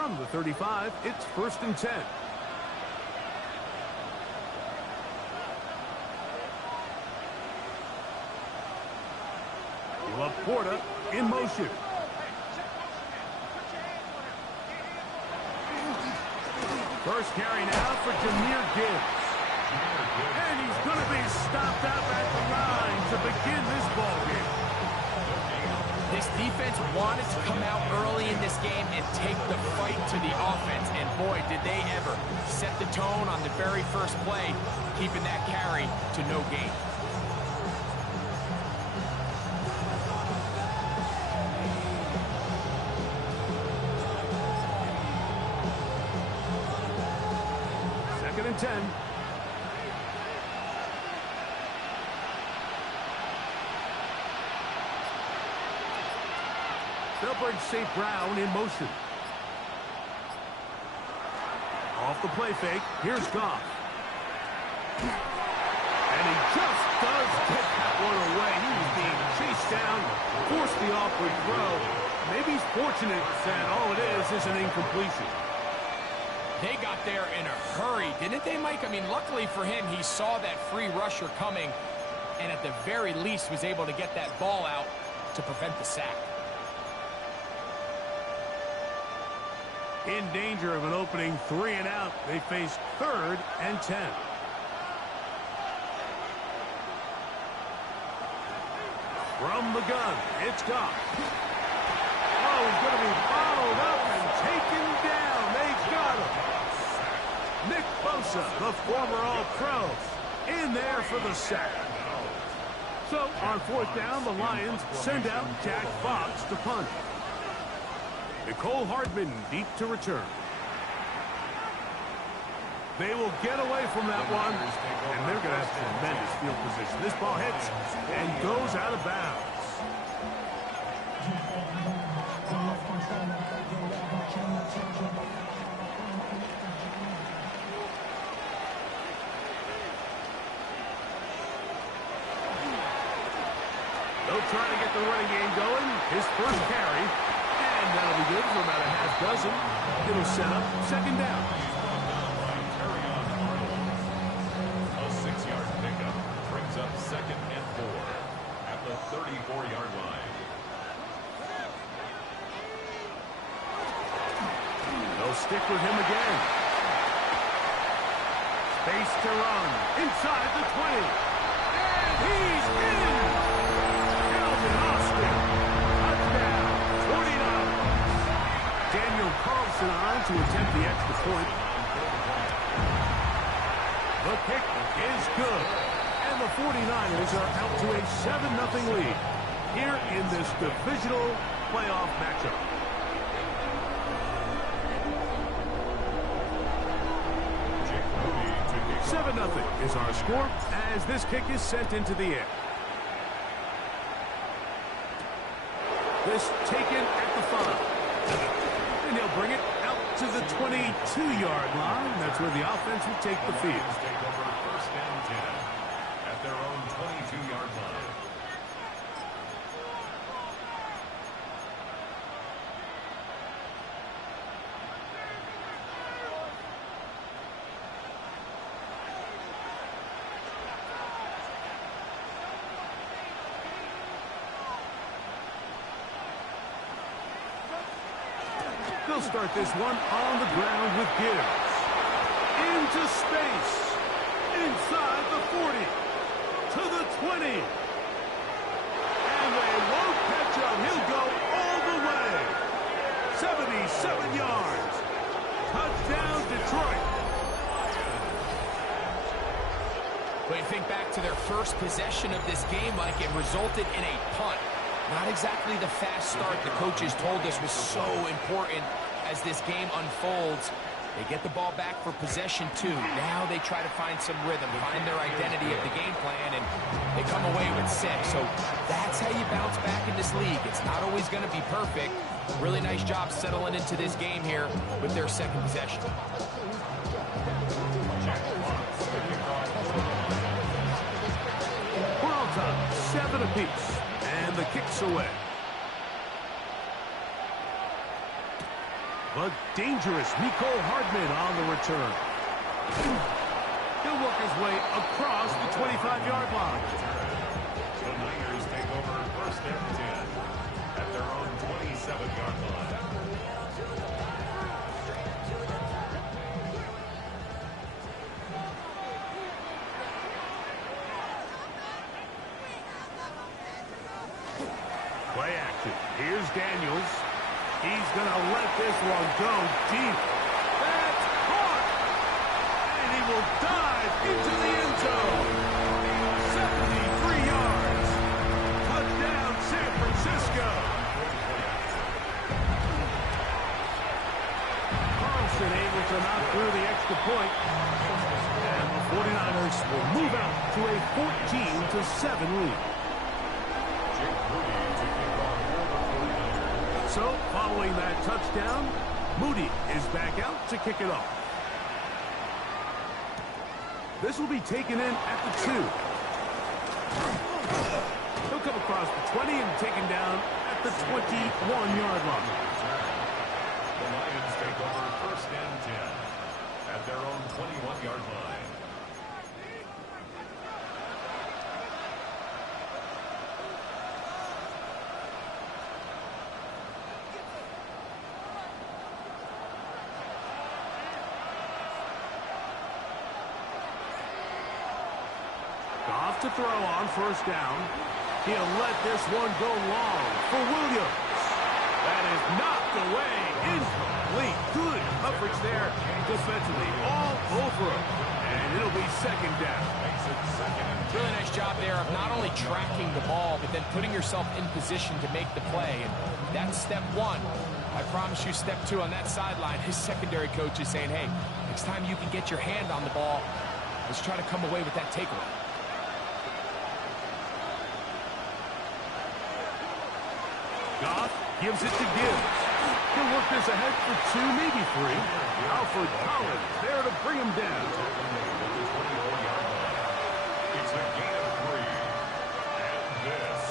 From the 35, it's 1st and 10. Laporta in motion. First carry now for Jahmyr Gibbs. And he's going to be stopped up at the line to begin this ball game. This defense wanted to come out early in this game and take the fight to the offense. And boy, did they ever set the tone on the very first play, keeping that carry to no gain. Second and 10. They'll bring St. Brown in motion. Off the play fake, here's Goff. And he just does get that one away. He was being chased down, forced the awkward throw. Maybe he's fortunate that all it is an incompletion. They got there in a hurry, didn't they, Mike? I mean, luckily for him, he saw that free rusher coming and at the very least was able to get that ball out to prevent the sack. In danger of an opening 3 and out, they face 3rd and 10. From the gun, it's Goff. Oh, he's going to be followed up and taken down. They've got him. Nick Bosa, the former All-Pro, in there for the sack. So, on 4th down, the Lions send out Jack Fox to punt. Nicole Hardman deep to return. They will get away from that one, and they're going to have tremendous field position. This ball hits and goes out of bounds. They'll try to get the running game going. His first carry. And that'll be good for about a half dozen. It'll set up 2nd down. A 6-yard pickup brings up 2nd and 4 at the 34-yard line. They'll stick with him again. Space to run inside the 20. And he's in. Calvin Austin. Touchdown. 49. Daniel Carlson on to attempt the extra point. The kick is good. And the 49ers are out to a 7-0 lead here in this divisional playoff matchup. 7-0 is our score as this kick is sent into the air. This taken at the 5. And he'll bring it out to the 22-yard line. That's where the offense will take the field. Take over 1st and 10 at their own 22-yard line. They'll start this one on the ground with Gibbs. Into space. Inside the 40. To the 20. And they won't catch him. He'll go all the way. 77 yards. Touchdown, Detroit. When you think back to their first possession of this game, Mike, it resulted in a punt. Not exactly the fast start the coaches told us was so important as this game unfolds. They get the ball back for possession 2. Now they try to find some rhythm, find their identity of the game plan, and they come away with 6. So that's how you bounce back in this league. It's not always going to be perfect. Really nice job settling into this game here with their 2nd possession. We're all time, 7 apiece. And the kick's away. But dangerous Nicole Hardman on the return. He'll work his way across the 25-yard line. The Niners take over first and 10 at their own 27-yard line. Play action. Here's Daniels. He's going to let this one go deep. That's caught. And he will dive into the end zone. 73 yards. Touchdown, San Francisco. Carlson able to knock through the extra point. And the 49ers will move out to a 14-7 lead. So, following that touchdown, Moody is back out to kick it off. This will be taken in at the 2. He'll come across the 20 and taken down at the 21-yard line. The Lions take over first and 10 at their own 21-yard line. Off to throw on first down. He'll let this one go long for Williams. That is knocked away. Incomplete. Good coverage there defensively all over him. And it'll be second down. Really nice job there of not only tracking the ball, but then putting yourself in position to make the play. And that's step one. I promise you step two on that sideline. His secondary coach is saying, hey, next time you can get your hand on the ball, let's try to come away with that takeaway. Goff gives it to Gibbs. He'll work this ahead for 2, maybe 3. Alfred Collins there to bring him down. It's a gain of 3. And this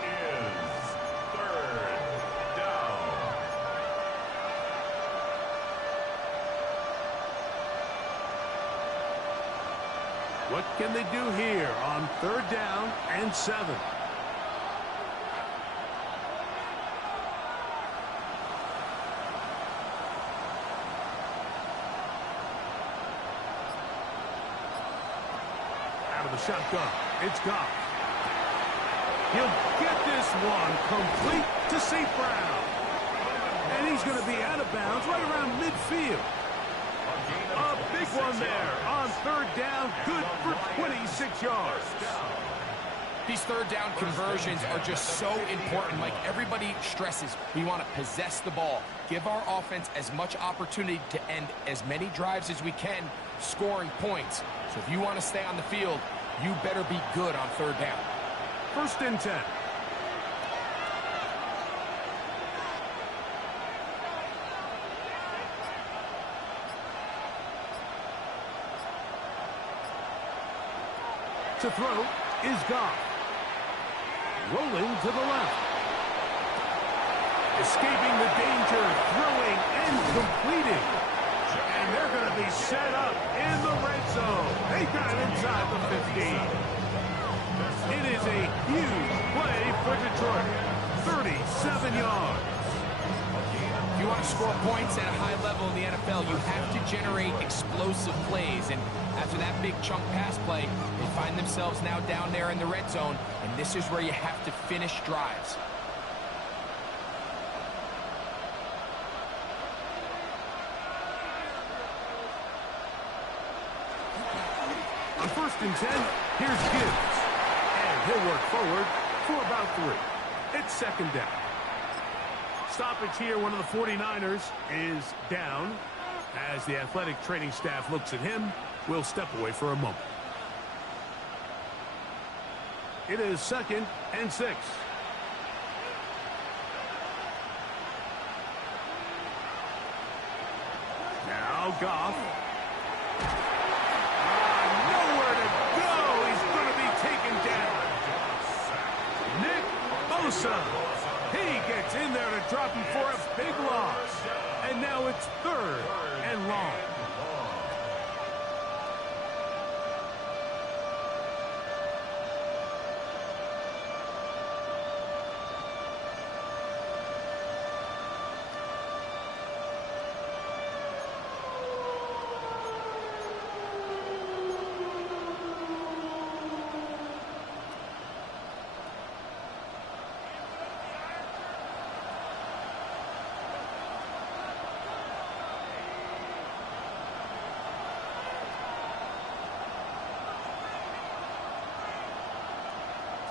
is third down. What can they do here on third down and 7? The shotgun. It's Goff. He'll get this one complete to St. Brown. And he's going to be out of bounds right around midfield. A big one there on third down. Good for 26 yards. These third down conversions are just so important. Like everybody stresses, we want to possess the ball. Give our offense as much opportunity to end as many drives as we can, scoring points. So if you want to stay on the field, you better be good on third down. First and 10. To throw is Goff. Rolling to the left. Escaping the danger, throwing and completing. And they're going to be set up in the red zone. They got it inside the 15. It is a huge play for Detroit. 37 yards. If you want to score points at a high level in the NFL, you have to generate explosive plays. And after that big chunk pass play, they find themselves now down there in the red zone. And this is where you have to finish drives. On first and 10, here's Gibbs. And he'll work forward for about 3. It's second down. Stoppage here, one of the 49ers is down. As the athletic training staff looks at him, we'll step away for a moment. It is second and 6. Now Goff. Nowhere to go. He's going to be taken down. Nick Bosa. He gets in there to drop him for a big loss. And now it's 3rd and long.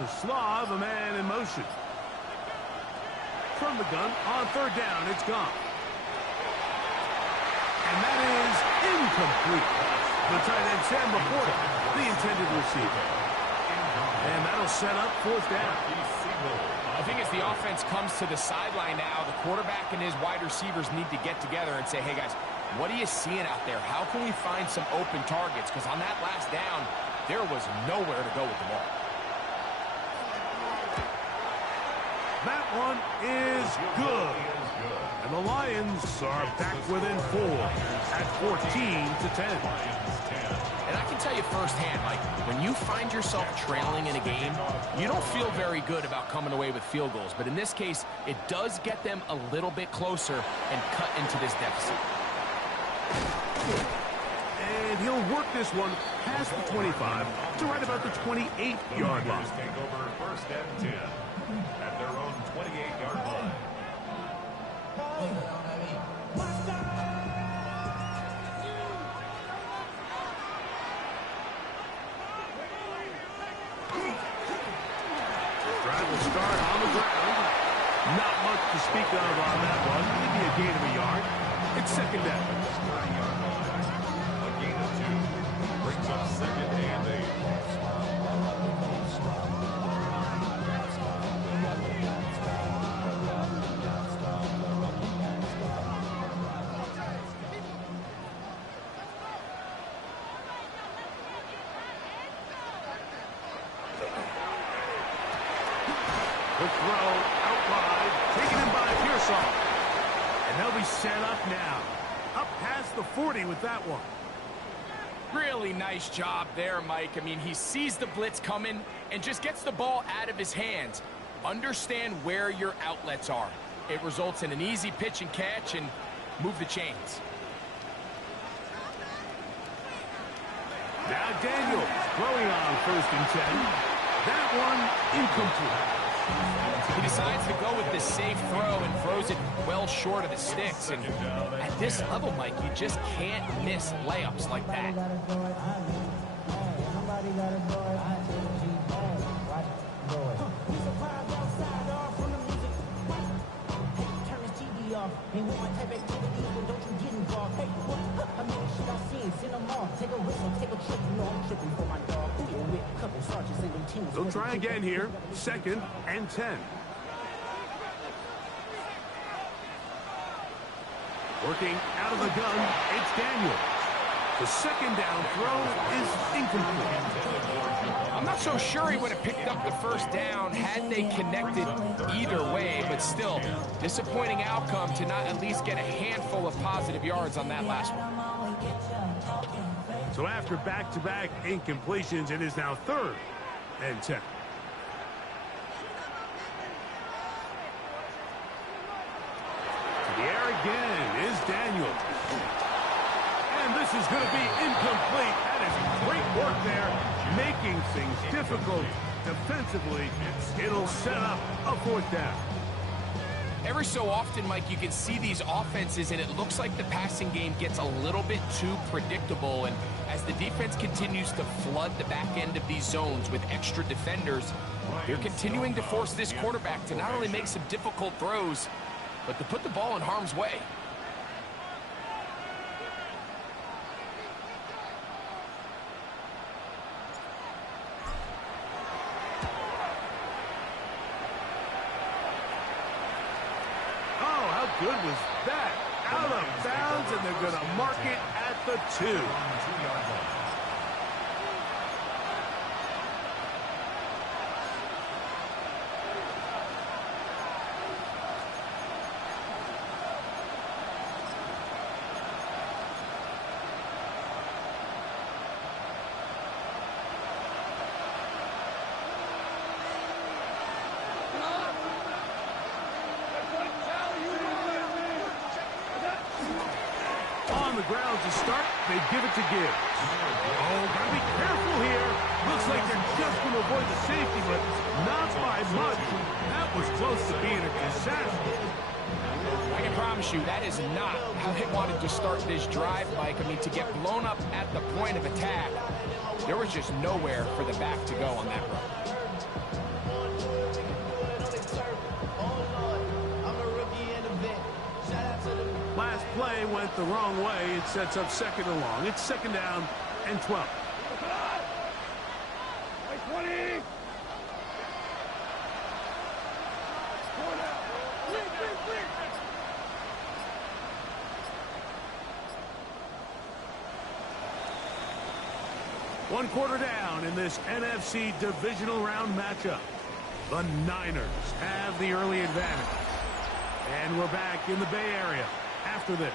To Slav, a man in motion. From the gun, on 3rd down, it's gone. And that is incomplete. The tight end, Sam Laporta, the intended receiver. And that'll set up 4th down. I think as the offense comes to the sideline now, the quarterback and his wide receivers need to get together and say, hey, guys, what are you seeing out there? How can we find some open targets? Because on that last down, there was nowhere to go with the ball. That one is good. And the Lions are back within 4 at 14-10. And I can tell you firsthand, like, when you find yourself trailing in a game, you don't feel very good about coming away with field goals. But in this case, it does get them a little bit closer and cut into this deficit. And he'll work this one past the 25 to right about the 28-yard line. Take over 1st and 10 at their own 28-yard line. Drive will start on the ground. Not much to speak of on that one. Maybe a gain of a yard. It's 2nd down. A gain of 2 brings up 2nd and 8. The throw out wide, taken in by Pearsall. And they'll be set up now. Up past the 40 with that one. Really nice job there, Mike. I mean, he sees the blitz coming and just gets the ball out of his hands. Understand where your outlets are. It results in an easy pitch and catch and move the chains. Now Daniels throwing on 1st and 10. That one incomplete. He decides to go with the safe throw and throws it well short of the sticks. And at this level, Mike, you just can't miss layups like that. They'll try again here. 2nd and 10. Working out of the gun, it's Daniels. The 2nd down throw is incomplete. I'm not so sure he would have picked up the 1st down had they connected either way, but still, disappointing outcome to not at least get a handful of positive yards on that last one. So after back-to-back incompletions, it is now 3rd and 10. To the air again is Daniels. And this is going to be incomplete. That is great work there, making things difficult defensively. It'll set up a 4th down. Every so often, Mike, you can see these offenses, and it looks like the passing game gets a little bit too predictable. And as the defense continues to flood the back end of these zones with extra defenders, they're continuing to force this quarterback to not only make some difficult throws, but to put the ball in harm's way. Good was that? Out of bounds, and they're going to mark it at the 2. on the ground to start. They give it to Gibbs. Oh, gotta be careful here. Looks like they're just going to avoid the safety, but not by much. That was close to being a disaster. I can promise you that is not how they wanted to start this drive, Mike. I mean, to get blown up at the point of attack, there was just nowhere for the back to go on that run. Last play went the wrong way. It sets up second and long. It's second down and 12. 20. One quarter down in this NFC Divisional Round matchup. The Niners have the early advantage. And we're back in the Bay Area after this.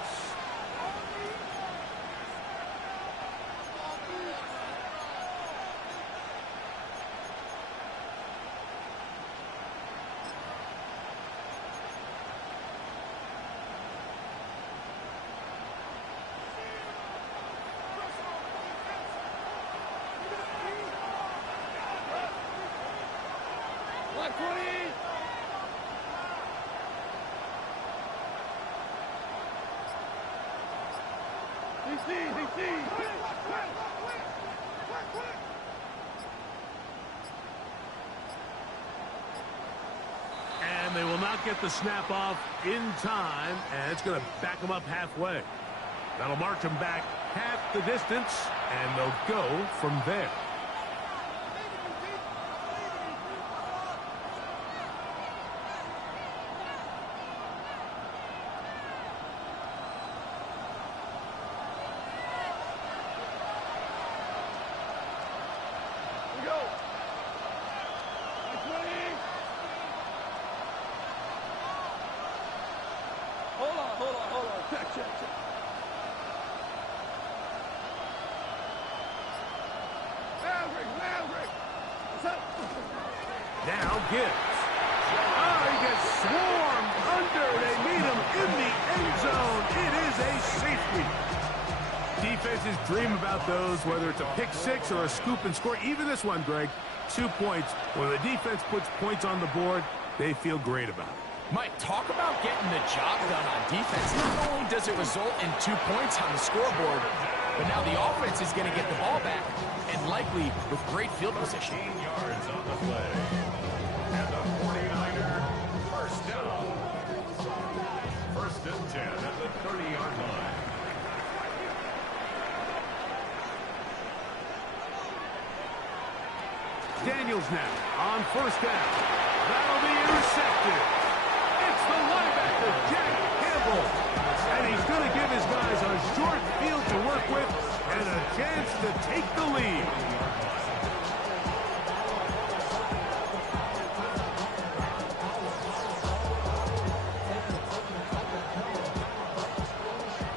And they will not get the snap off in time, and it's going to back them up halfway. That'll march them back half the distance, and they'll go from there. Now Gibbs. Oh, he gets swarmed under. They meet him in the end zone. It is a safety. Defenses dream about those, whether it's a pick six or a scoop and score. Even this one, Greg, 2 points. When the defense puts points on the board, they feel great about it. Mike, talk about getting the job done on defense. Not only does it result in 2 points on the scoreboard, but now the offense is going to get the ball back, and likely with great field position. 15 yards on the play. And the 49er first down. First and 10 at the 30-yard line. Daniels now on first down. That'll be intercepted. It's the linebacker, Jack Campbell. And he's going to give his guys a short field to work with and a chance to take the lead.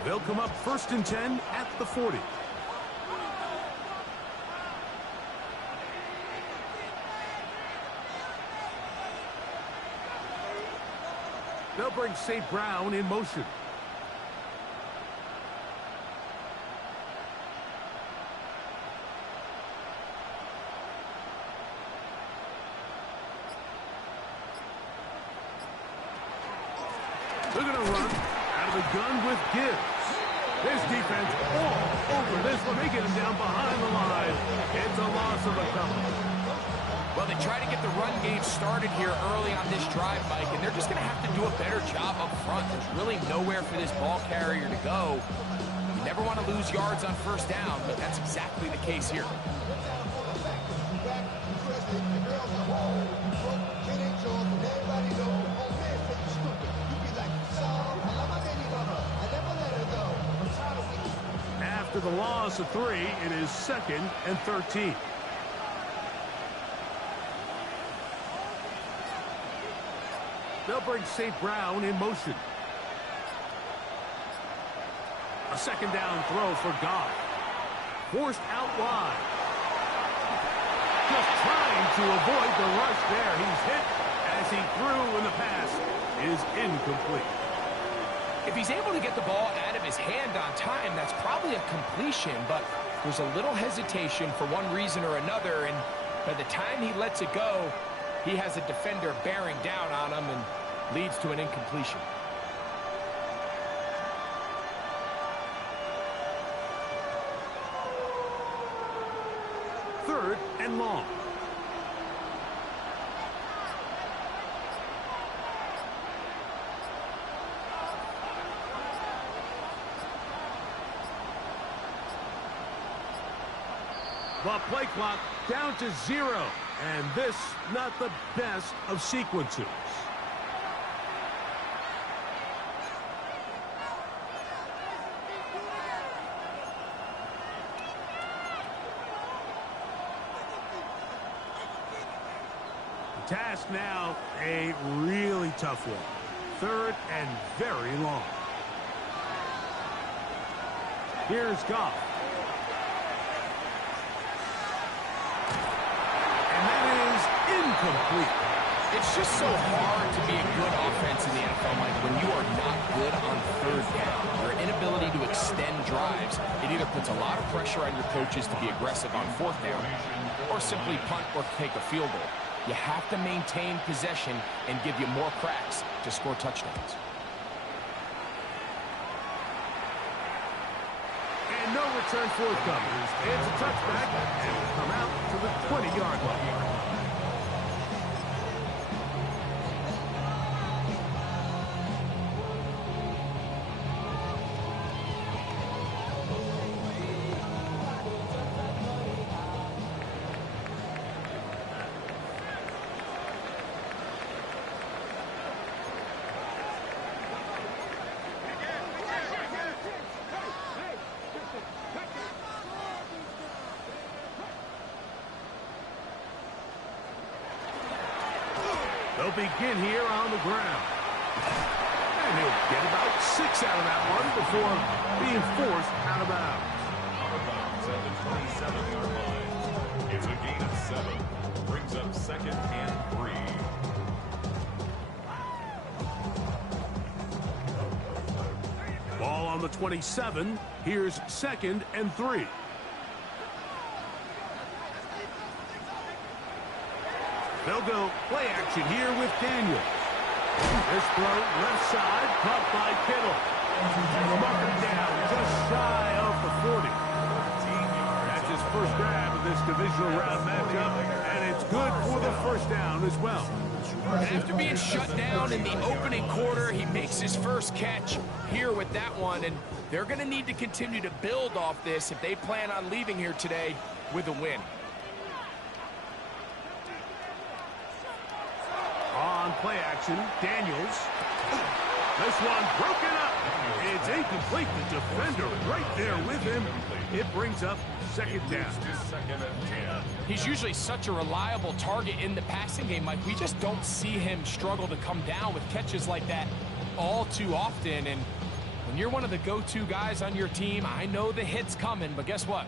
They'll come up first and 10 at the 40. They'll bring St. Brown in motion. They're going to run out of the gun with Gibbs. This defense all over this one. They get him down behind the line. It's a loss of a couple. Well, they try to get the run game started here early on this drive, Mike, and they're just going to have to do a better job up front. There's really nowhere for this ball carrier to go. You never want to lose yards on first down, but that's exactly the case here. After the loss of 3, it is second and 13. They'll bring St. Brown in motion. A second down throw for Goff. Forced out wide. Just trying to avoid the rush there. He's hit as he threw, and the pass is incomplete. If he's able to get the ball out of his hand on time, that's probably a completion, but there's a little hesitation for one reason or another, and by the time he lets it go, he has a defender bearing down on him and leads to an incompletion. Third and long. The play clock down to 0. And this, not the best of sequences. The task now, a really tough one. Third and very long. Here's Goff. Incomplete. It's just so hard to be a good offense in the NFL, Mike, when you are not good on third down. Your inability to extend drives, it either puts a lot of pressure on your coaches to be aggressive on fourth down or simply punt or take a field goal. You have to maintain possession and give you more cracks to score touchdowns. And no return forthcoming. It's a touchback and will come out to the 20-yard line. They'll begin here on the ground. And he'll get about 6 out of that one before being forced out of bounds. Out of bounds at the 27-yard line. It's a gain of 7. Brings up 2nd and 3. Ball on the 27. Here's 2nd and 3. They'll go play action here with Daniels. This throw left side, caught by Kittle. Marker down just shy of the 40. That's his first grab of this divisional round matchup, and it's good for the first down as well. After being shut down in the opening quarter, he makes his first catch here with that one, and they're going to need to continue to build off this if they plan on leaving here today with a win. On play action, Daniels. This one broken up. It's incomplete. The defender right there with him. It brings up 2nd down. 2nd and 10. He's usually such a reliable target in the passing game, Mike. We just don't see him struggle to come down with catches like that all too often. And when you're one of the go-to guys on your team, I know the hit's coming, but guess what?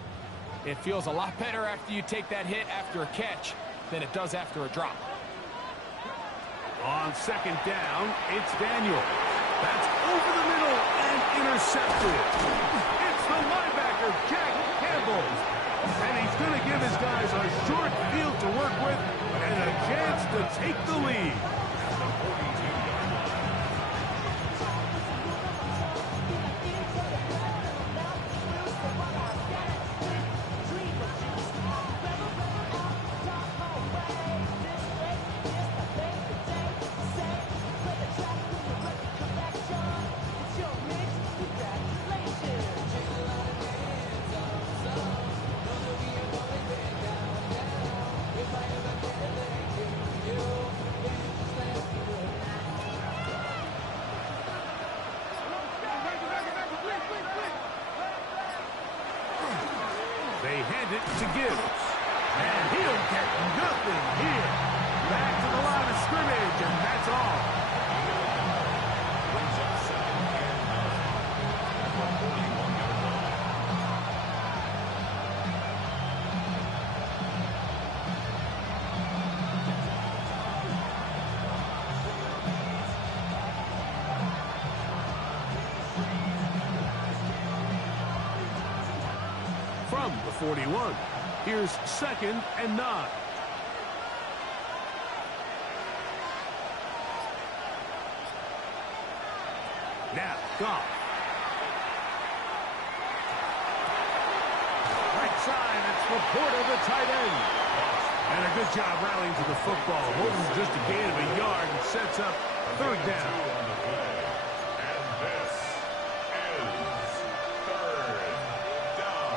It feels a lot better after you take that hit after a catch than it does after a drop. On 2nd down, it's Daniel. That's over the middle and intercepted. It's the linebacker, Jack Campbell. And he's going to give his guys a short field to work with and a chance to take the lead. They hand it to Gibbs. And he'll get nothing here. Back to the line of scrimmage, and that's all. Brings up 2nd and 9. At the 41-yard line. from the 41. Here's 2nd and 9. Now, Goff. Right side, it's Laporta, the tight end. And a good job rallying to the football. Holding just a gain of a yard and sets up 3rd down. And this is 3rd down.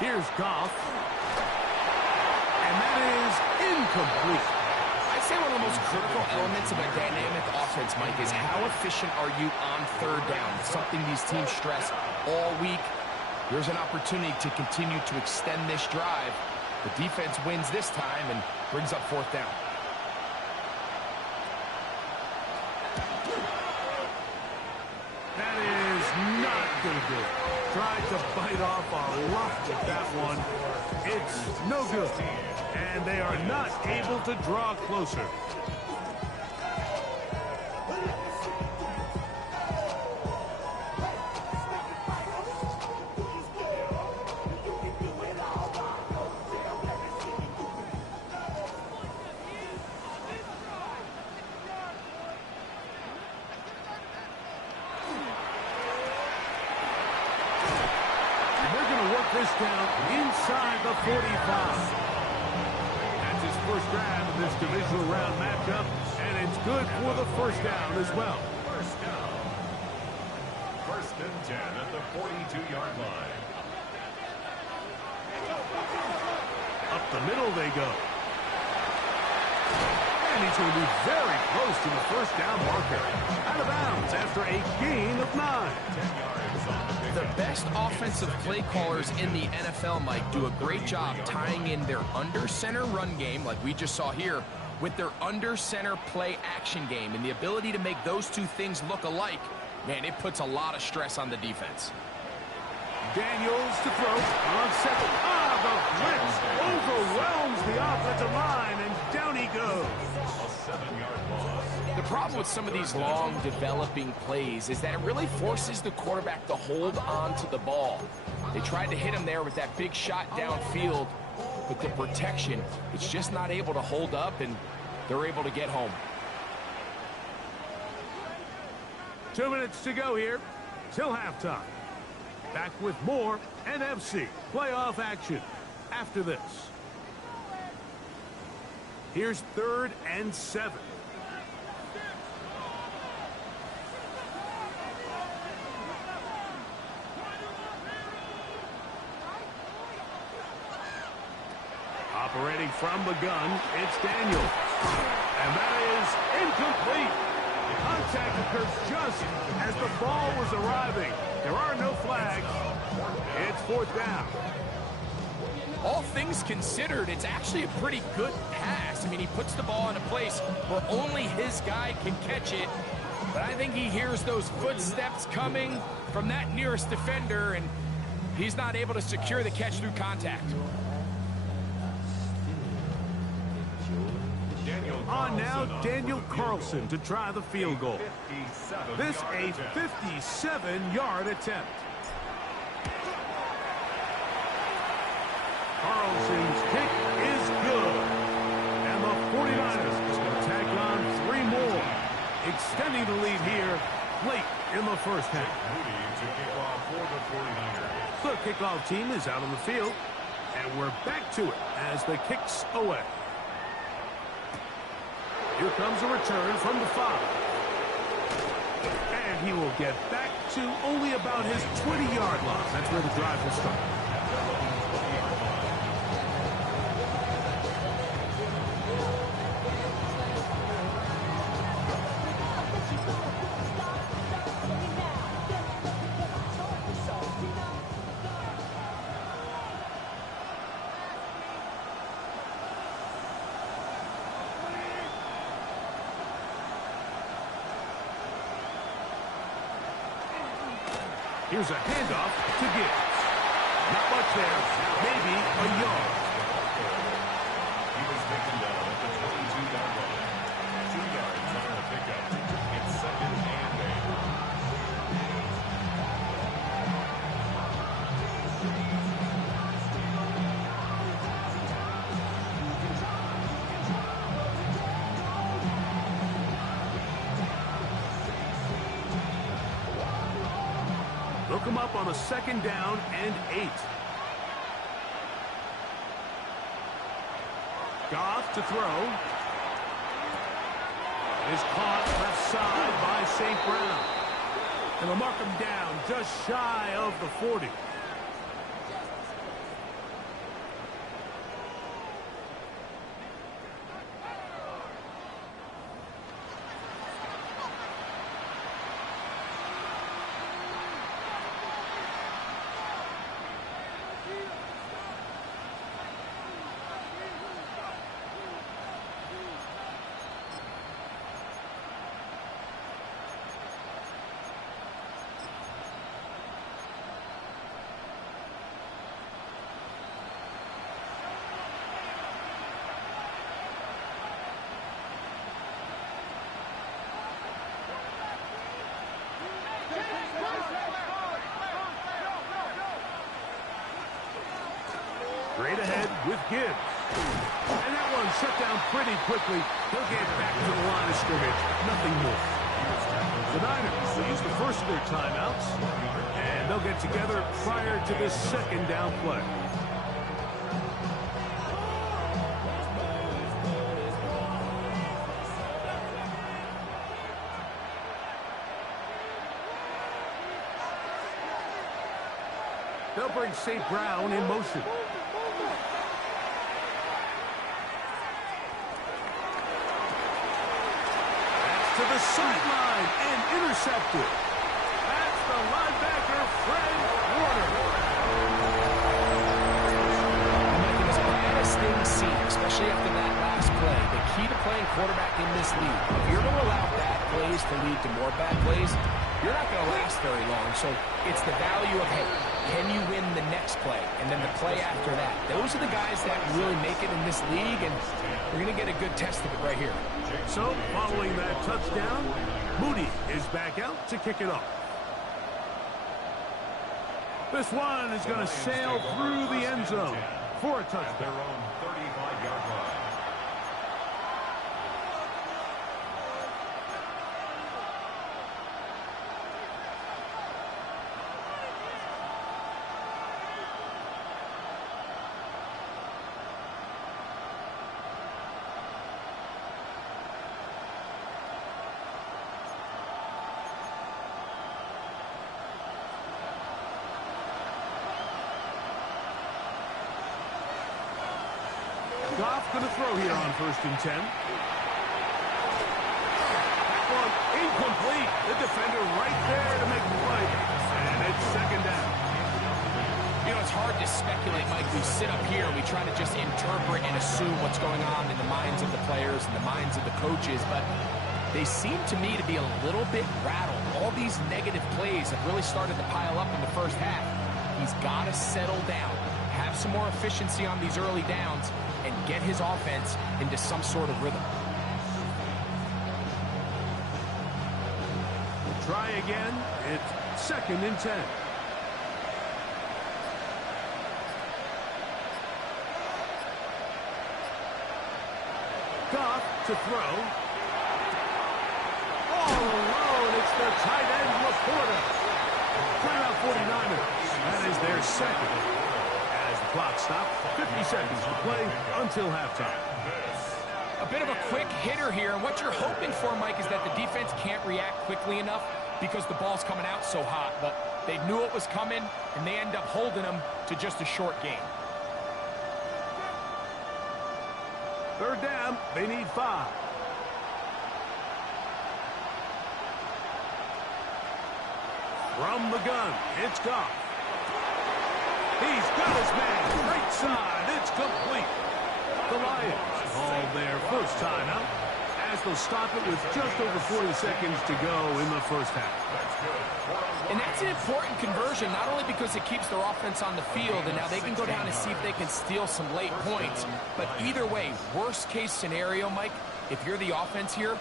Here's Goff. And that is incomplete. I'd say one of the most critical elements of a dynamic offense, Mike, is how efficient are you on 3rd down? It's something these teams stress all week. There's an opportunity to continue to extend this drive. The defense wins this time and brings up 4th down. That is not going to do it. Tried to bite off our luck with that one. It's no good. And they are not able to draw closer. This down inside the 45. That's his first grab in this divisional round matchup, and it's good for the 1st down as well. 1st down. 1st and 10 at the 42-yard line. Up the middle they go. And he's going to be very close to the 1st down marker. Out of bounds after a gain of 9. 10 yards on the The best offensive play callers in the NFL, Mike, do a great job tying in their under-center run game, like we just saw here, with their under-center play action game. And the ability to make those two things look alike, man, it puts a lot of stress on the defense. Daniels to throw on 2nd. The blitz overwhelms the offensive line, and down he goes. A 7-yard loss. The problem with some of these long developing plays is that it really forces the quarterback to hold on to the ball. They tried to hit him there with that big shot downfield, but the protection, it's just not able to hold up, and they're able to get home. 2 minutes to go here till halftime. Back with more NFC playoff action after this. Here's 3rd and 7. Operating from the gun, it's Daniel. And that is incomplete. Contact occurs just as the ball was arriving. There are no flags. It's 4th down. All things considered, it's actually a pretty good pass. I mean, he puts the ball in a place where only his guy can catch it. But I think he hears those footsteps coming from that nearest defender, and he's not able to secure the catch through contact. On now, Daniel Carlson to try the field goal. This a 57-yard attempt. Carlson's kick is good. And the 49ers is going to tack on 3 more, extending the lead here late in the 1st half. To kick off for the 49ers. The kickoff team is out on the field, and we're back to it as the kick's away. Here comes a return from the 5. And he will get back to only about his 20-yard line. That's where the drive will start. Here's a handoff to Gibbs. Not much there. Maybe a yard. He was taken down at the 22-yard line. 2 yards on the pickup. It's 2nd and 8. They'll come up on a 2nd down and 8. Goff to throw. Is caught left side by St. Brown. And they'll mark him down just shy of the 40. Straight ahead with Gibbs. And that one shut down pretty quickly. He'll get back to the line of scrimmage. Nothing more. The Niners will use the first of their timeouts. And they'll get together prior to this 2nd down play. They'll bring St. Brown in motion. To the sideline and intercepted. That's the linebacker, Fred Warner. Making as bad as things seem, especially after that last play. The key to playing quarterback in this league, if you're going to allow bad plays to lead to more bad plays, you're not going to last very long. So it's the value of, hey, can you win the next play? And then the play after that. Those are the guys that really make it in this league, and we're going to get a good test of it right here. So, following that touchdown, Moody is back out to kick it off. This one is going to sail through the end zone for a touchdown. Their own 35-yard line. Goff going to throw here on 1st and 10. That one incomplete. The defender right there to make the play. And it's 2nd down. You know, it's hard to speculate, Mike. We sit up here and we try to just interpret and assume what's going on in the minds of the players and the minds of the coaches, but they seem to me to be a little bit rattled. All these negative plays have really started to pile up in the first half. He's got to settle down, have some more efficiency on these early downs, and get his offense into some sort of rhythm. We'll try again. It's 2nd and 10. Goff to throw. All alone, it's the tight end, Laporta. Timeout 49ers. That is their 2nd. As the clock stops, 50 seconds to play until halftime. A bit of a quick hitter here, and what you're hoping for, Mike, is that the defense can't react quickly enough because the ball's coming out so hot, but they knew it was coming, and they end up holding them to just a short game. 3rd down, they need 5. From the gun, it's Goff. He's got his man, right side, it's complete. The Lions call their first timeout as they'll stop it with just over 40 seconds to go in the first half. And that's an important conversion, not only because it keeps their offense on the field, and now they can go down and see if they can steal some late points. But either way, worst case scenario, Mike, if you're the offense here,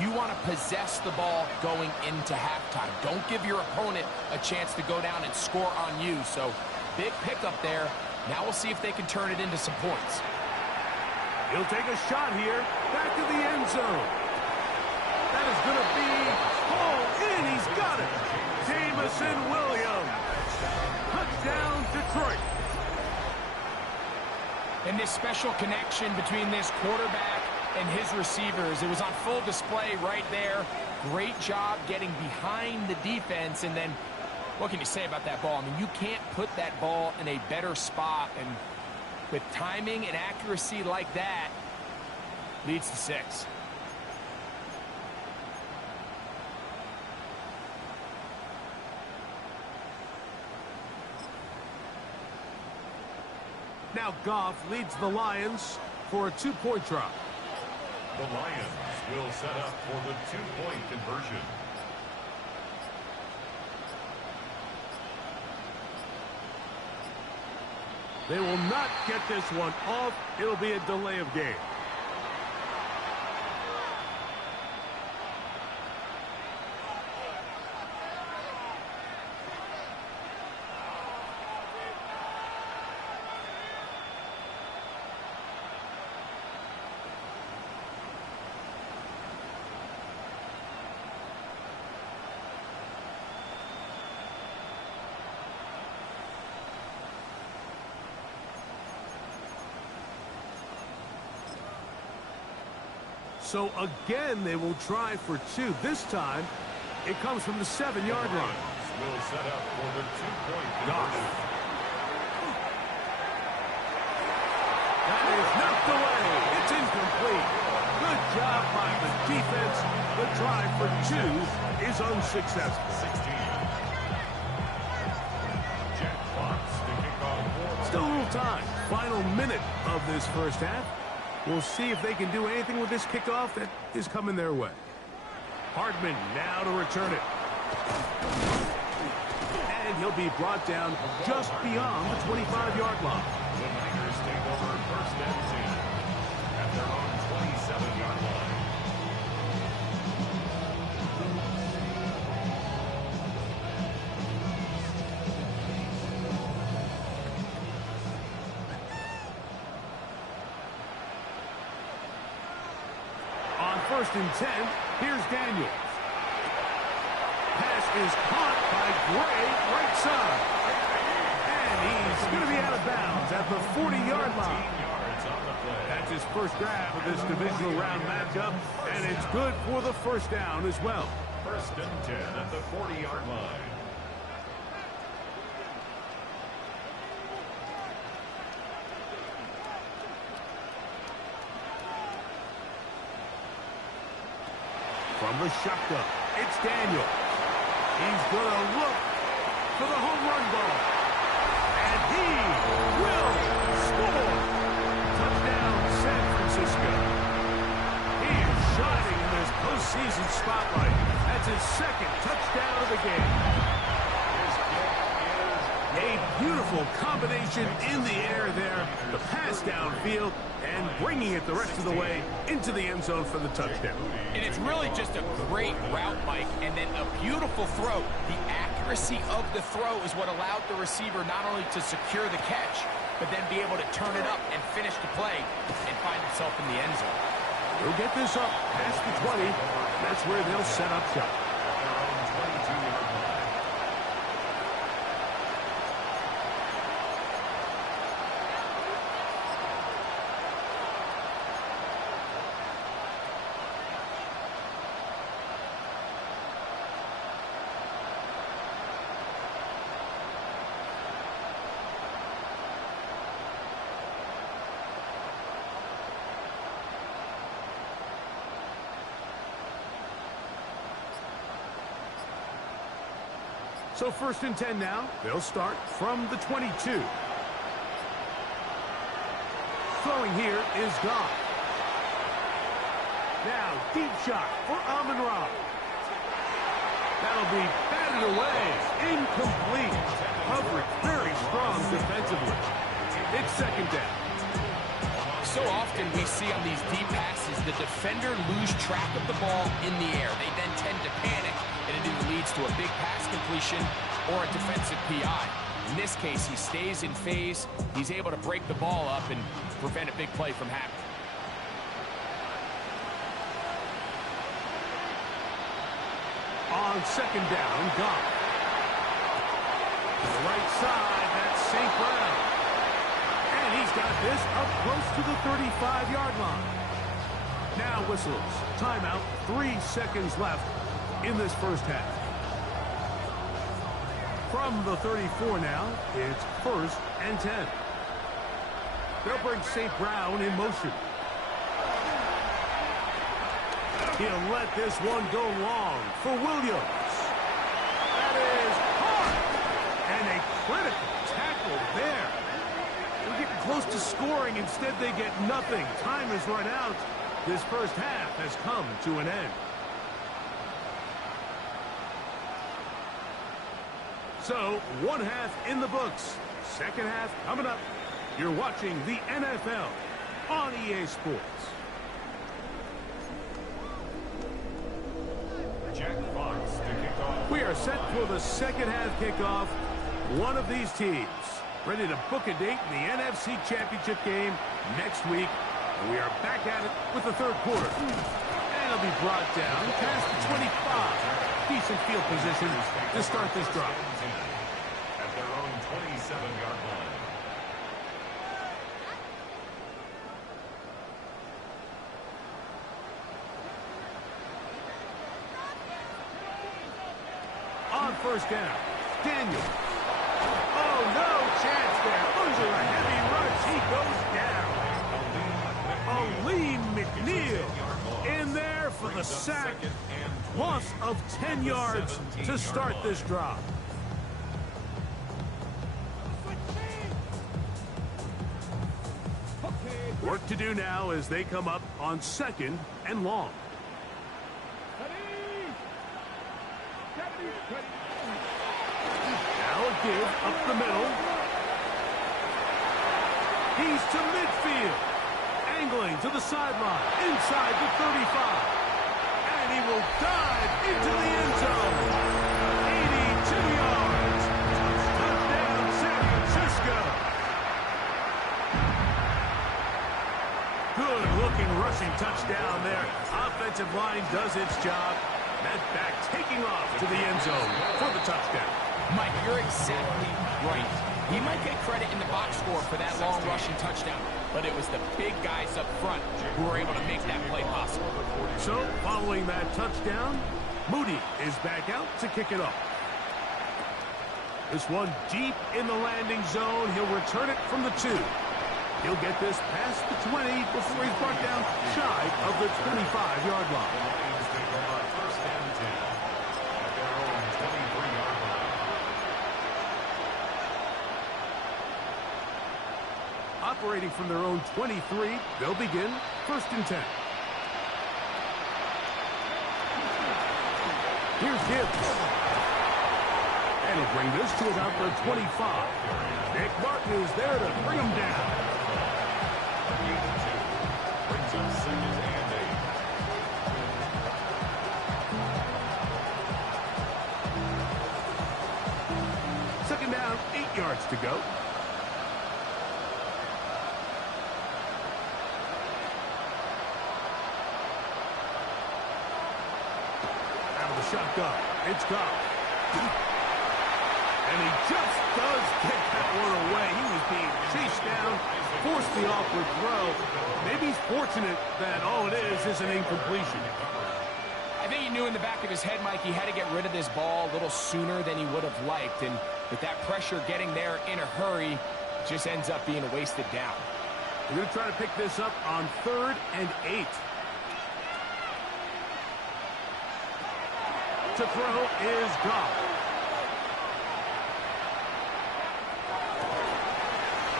you want to possess the ball going into halftime. Don't give your opponent a chance to go down and score on you. So big pickup there. Now we'll see if they can turn it into some points. He'll take a shot here, back to the end zone. That is going to be hauled in. He's got it. Jamison Williams. Touchdown, Detroit. And this special connection between this quarterback and his receivers, it was on full display right there. Great job getting behind the defense. And then, what can you say about that ball? I mean, you can't put that ball in a better spot. And with timing and accuracy like that, leads to 6. Now Goff leads the Lions for a 2-point drop. The Lions will set up for the 2-point conversion. They will not get this one off. It'll be a delay of game. So again, they will try for 2. This time, it comes from the 7-yard line. Will set up for the 2-point conversion. That is knocked away. It's incomplete. Good job by the defense. The try for 2 is unsuccessful. 16. Jack Fox to kick off. Still a little time. Final minute of this first half. We'll see if they can do anything with this kickoff that is coming their way. Hardman now to return it. And he'll be brought down just beyond the 25-yard line. The Niners take over 1st and 10 at their own 27-yard line. On 1st and 10, here's Daniels. Pass is caught by Gray, right side. And he's going to be out of bounds at the 40-yard line. That's his first grab of this divisional round matchup, and it's good for the first down as well. 1st and 10 at the 40-yard line. From the shotgun, it's Daniels. He's going to look for the home run ball. And he will score. Touchdown, San Francisco. He is shining in this postseason spotlight. That's his 2nd touchdown of the game. A beautiful combination in the air there. The pass downfield and bringing it the rest of the way into the end zone for the touchdown. And it's really just a great route, Mike, and then a beautiful throw. The accuracy of the throw is what allowed the receiver not only to secure the catch, but then be able to turn it up and finish the play and find himself in the end zone. He'll get this up past the 20. That's where they'll set up shop. So 1st and 10 now. They'll start from the 22. Throwing here is Goff. Now, deep shot for Amon-Ra. That'll be batted away. Incomplete. Coverage very strong defensively. It's second down. So often we see on these deep passes, the defender lose track of the ball in the air. They then tend to panic, and it either leads to a big pass completion or a defensive PI. In this case, he stays in phase. He's able to break the ball up and prevent a big play from happening. On second down, Goff. To the right side, that's St. Brown. And he's got this up close to the 35-yard line. Now whistles. Timeout. 3 seconds left in this first half. From the 34 now, it's 1st and 10. They'll bring St. Brown in motion. He'll let this one go long for Williams. That is hard. And a critical tackle there. They're getting close to scoring. Instead, they get nothing. Time is run out. This first half has come to an end. So, one half in the books. Second half coming up. You're watching the NFL on EA Sports. We are set for the second half kickoff. One of these teams ready to book a date in the NFC Championship game next week. And we are back at it with the third quarter. And it'll be brought down past the 25. Decent field position to start this drive. At their own 27-yard line. On first down, Daniel. Oh, no chance there. Under a heavy rush, he goes down. Aleem McNeil in there for the sack. Loss of 10 yards to start this drive. Work to do now as they come up on 2nd and long. Now a give up the middle. He's to midfield. Angling to the sideline. Inside the 35. And he will dive into the end zone. 82 yards. Touchdown, San Francisco. Good-looking rushing touchdown there. Offensive line does its job. That back taking off to the end zone for the touchdown. Mike, you're exactly right. He might get credit in the box score for that long rushing touchdown, but it was the big guys up front who were able to make that play possible. So, following that touchdown, Moody is back out to kick it off. This one deep in the landing zone. He'll return it from the 2. He'll get this past the 20 before he's brought down shy of the 25-yard line. Operating from their own 23, they'll begin 1st and 10. Here's Gibbs. And he'll bring this to about the 25. Nick Martin is there to bring him down. Brings up 2nd and 8. Second down, 8 yards to go. Shotgun. It's gone. And he just does get that one away. He was being chased down, forced the awkward throw. Maybe he's fortunate that all it is an incompletion. I think he knew in the back of his head, Mike, he had to get rid of this ball a little sooner than he would have liked. And with that pressure getting there in a hurry, it just ends up being a wasted down. We're going to try to pick this up on 3rd and 8. To throw is Goff.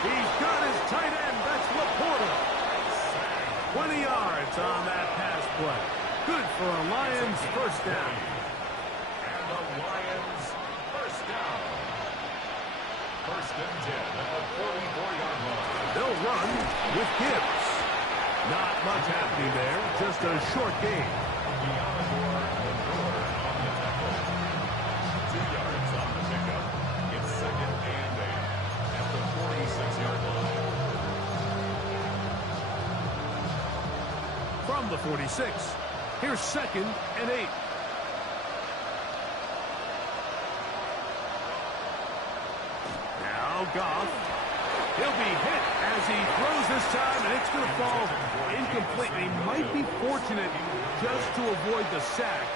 He's got his tight end. That's Laporta. 20 yards on that pass play. Good for a Lions first down. And the Lions first down. First and 10 at the 44-yard line. They'll run with Gibbs. Not much happening there, just a short game. From the 46, here's 2nd and 8. Now Goff. He'll be hit as he throws this time, and it's going to fall incomplete. He might be fortunate just to avoid the sack,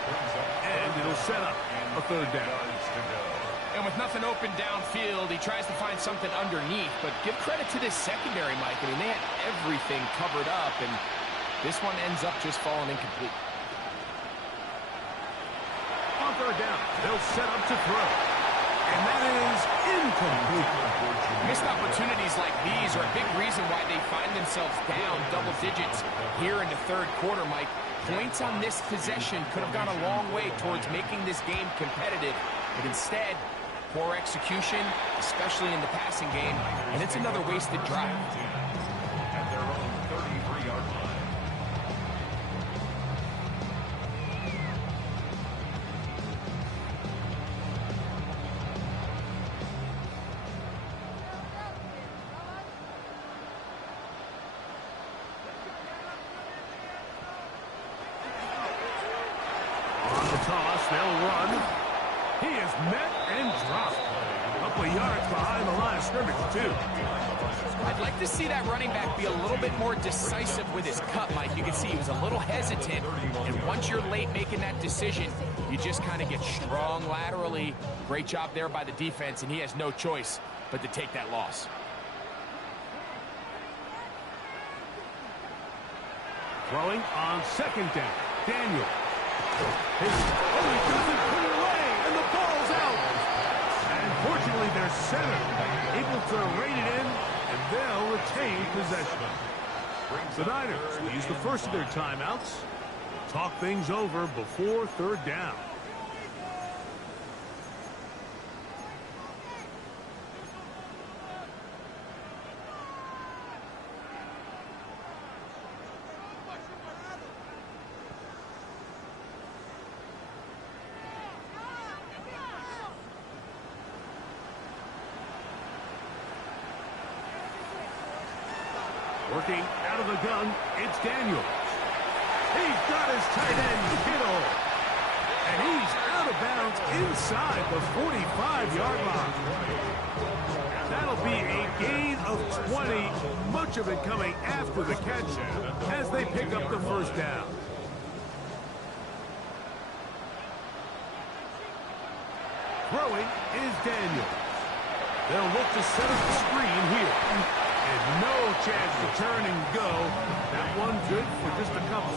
and it'll set up a 3rd down. And with nothing open downfield, he tries to find something underneath. But give credit to this secondary, Mike. I mean, they had everything covered up, and this one ends up just falling incomplete. On 3rd down, they'll set up to throw. And that is incomplete. Missed opportunities like these are a big reason why they find themselves down double digits here in the 3rd quarter, Mike. Points on this possession could have gone a long way towards making this game competitive. But instead, poor execution, especially in the passing game, and it's another wasted drive. At their own 33-yard line. On the toss, they'll run. He is met and dropped. A couple of yards behind the line of scrimmage, too. I'd like to see that running back be a little bit more decisive with his cut, Mike. You can see he was a little hesitant, and once you're late making that decision, you just kind of get strong laterally. Great job there by the defense, and he has no choice but to take that loss. Throwing on 2nd down. Daniel. He doesn't put it away, and the ball's out. And fortunately, their center able to rein it in, and they'll retain possession. The Niners will use the first of their timeouts. Talk things over before 3rd down. Working out of the gun, it's Daniels. He's got his tight end, Kittle. And he's out of bounds inside the 45-yard line. That'll be a gain of 20, much of it coming after the catch as they pick up the 1st down. Throwing is Daniels. They'll look to set up the screen here. And no chance to turn and go. That one good for just a couple.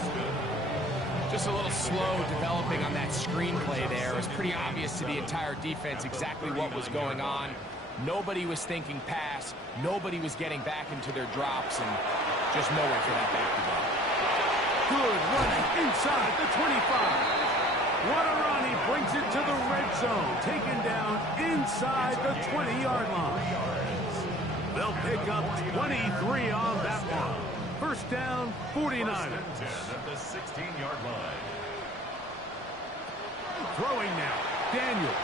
Just a little slow developing on that screenplay there. It was pretty obvious to the entire defense exactly what was going on. Nobody was thinking pass. Nobody was getting back into their drops, and just nowhere for that back to go. Good running inside the 25. What a run. He brings it to the red zone. Taken down inside the 20-yard line. They'll pick up 23 on that one. First down, 49ers. At the 16-yard line. Throwing now, Daniel.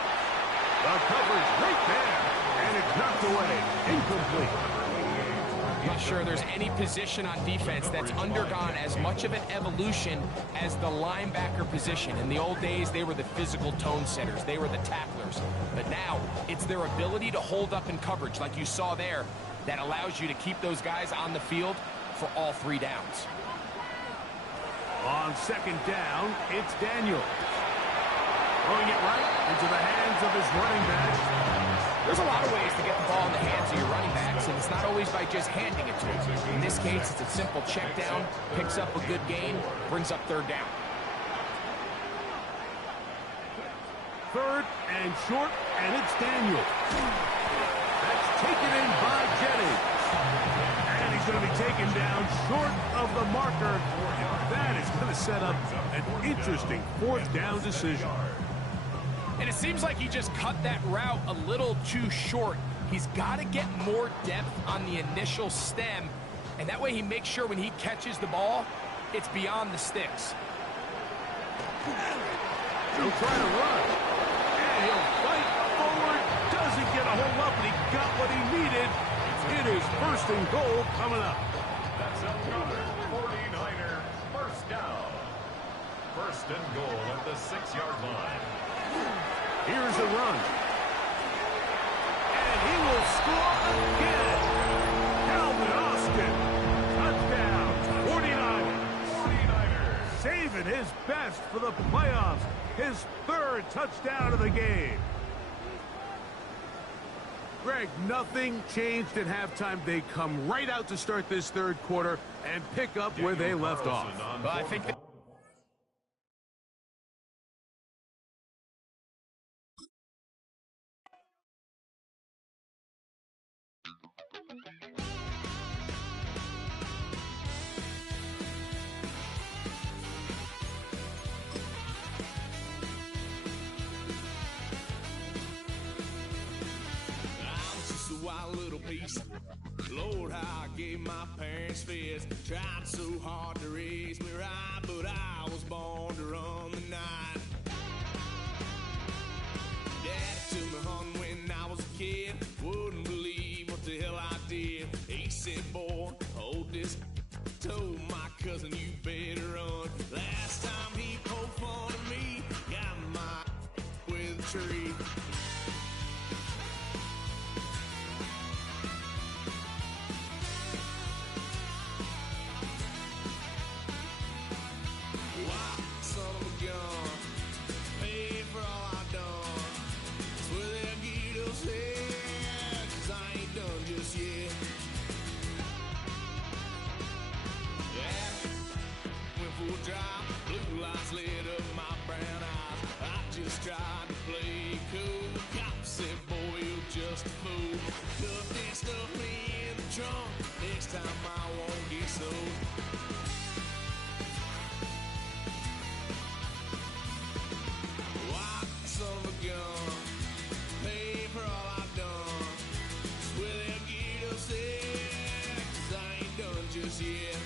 The coverage right there, and it's knocked away. Incomplete. I'm not sure there's any position on defense that's undergone as much of an evolution as the linebacker position. In the old days, they were the physical tone setters. They were the tacklers. But now, it's their ability to hold up in coverage, like you saw there, that allows you to keep those guys on the field for all 3 downs. On 2nd down, it's Daniel. Throwing it right into the hands of his running back. There's a lot of ways to get the ball in the hands of your running backs, and it's not always by just handing it to them. In this case, it's a simple check down, picks up a good gain, brings up 3rd down. 3rd and short, and it's Daniel. That's taken in by Jennings. And he He's going to be taken down short of the marker. That is going to set up an interesting fourth down decision. And it seems like he just cut that route a little too short. He's got to get more depth on the initial stem, and that way he makes sure when he catches the ball, it's beyond the sticks. He'll try to run. And he'll fight forward. Doesn't get a hold up, but he got what he needed. It is first and goal coming up. That's another 49er first down. First and goal at the 6-yard line. Here's the run. And he will score again. Calvin Austin. Touchdown. 49ers. Saving his best for the playoffs. His third touchdown of the game. Greg, nothing changed at halftime. They come right out to start this third quarter and pick up where they left off. Well, I think that wild little piece. Lord, how I gave my parents fist. Tried so hard to raise me right, but I was born to run the night. Dad took me home when I was a kid. Wouldn't believe what the hell I did. He said, boy, hold this. Told my cousin, you better run. Last time he poked fun at me, got my with a tree. Tried to play cool. Cop said, boy, you're just a fool. Duck that stuff me in the trunk. Next time I won't get sold. White son of a gun. Pay for all I've done. Swear they'll get upset, 'cause I ain't done just yet.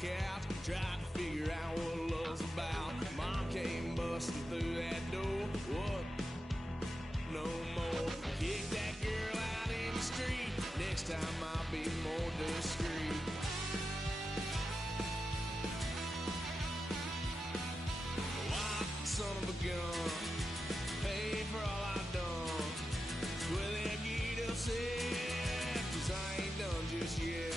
Couch, tried to figure out what love's about. Mom came busting through that door. What? No more. Kick that girl out in the street. Next time I'll be more discreet. White son of a gun. Pay for all I've done. Swear they'll get upset, 'cause I ain't done just yet.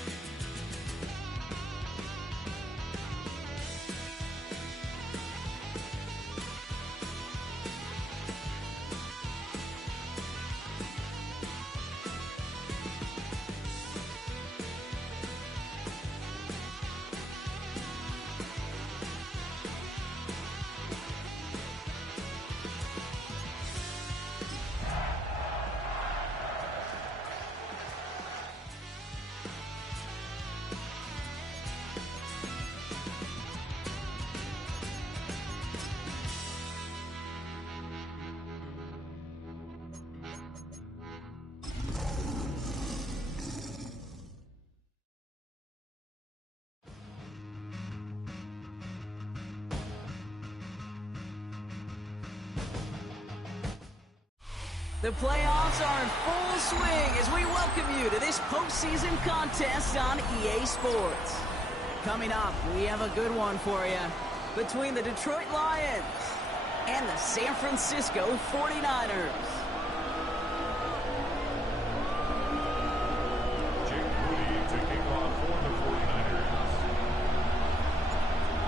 The playoffs are in full swing as we welcome you to this postseason contest on EA Sports. Coming up, we have a good one for you between the Detroit Lions and the San Francisco 49ers.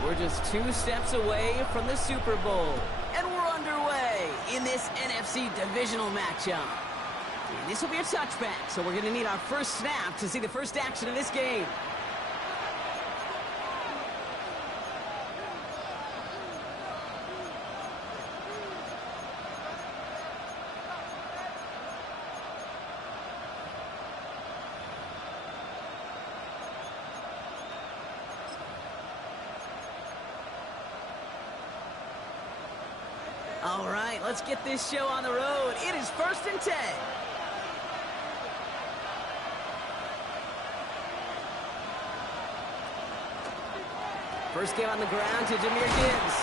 We're just 2 steps away from the Super Bowl, and we're underway in this NFC Divisional matchup. And this will be a touchback, so we're going to need our first snap to see the first action of this game. All right, let's get this show on the road. It is 1st and 10. First game on the ground to Jahmyr Gibbs.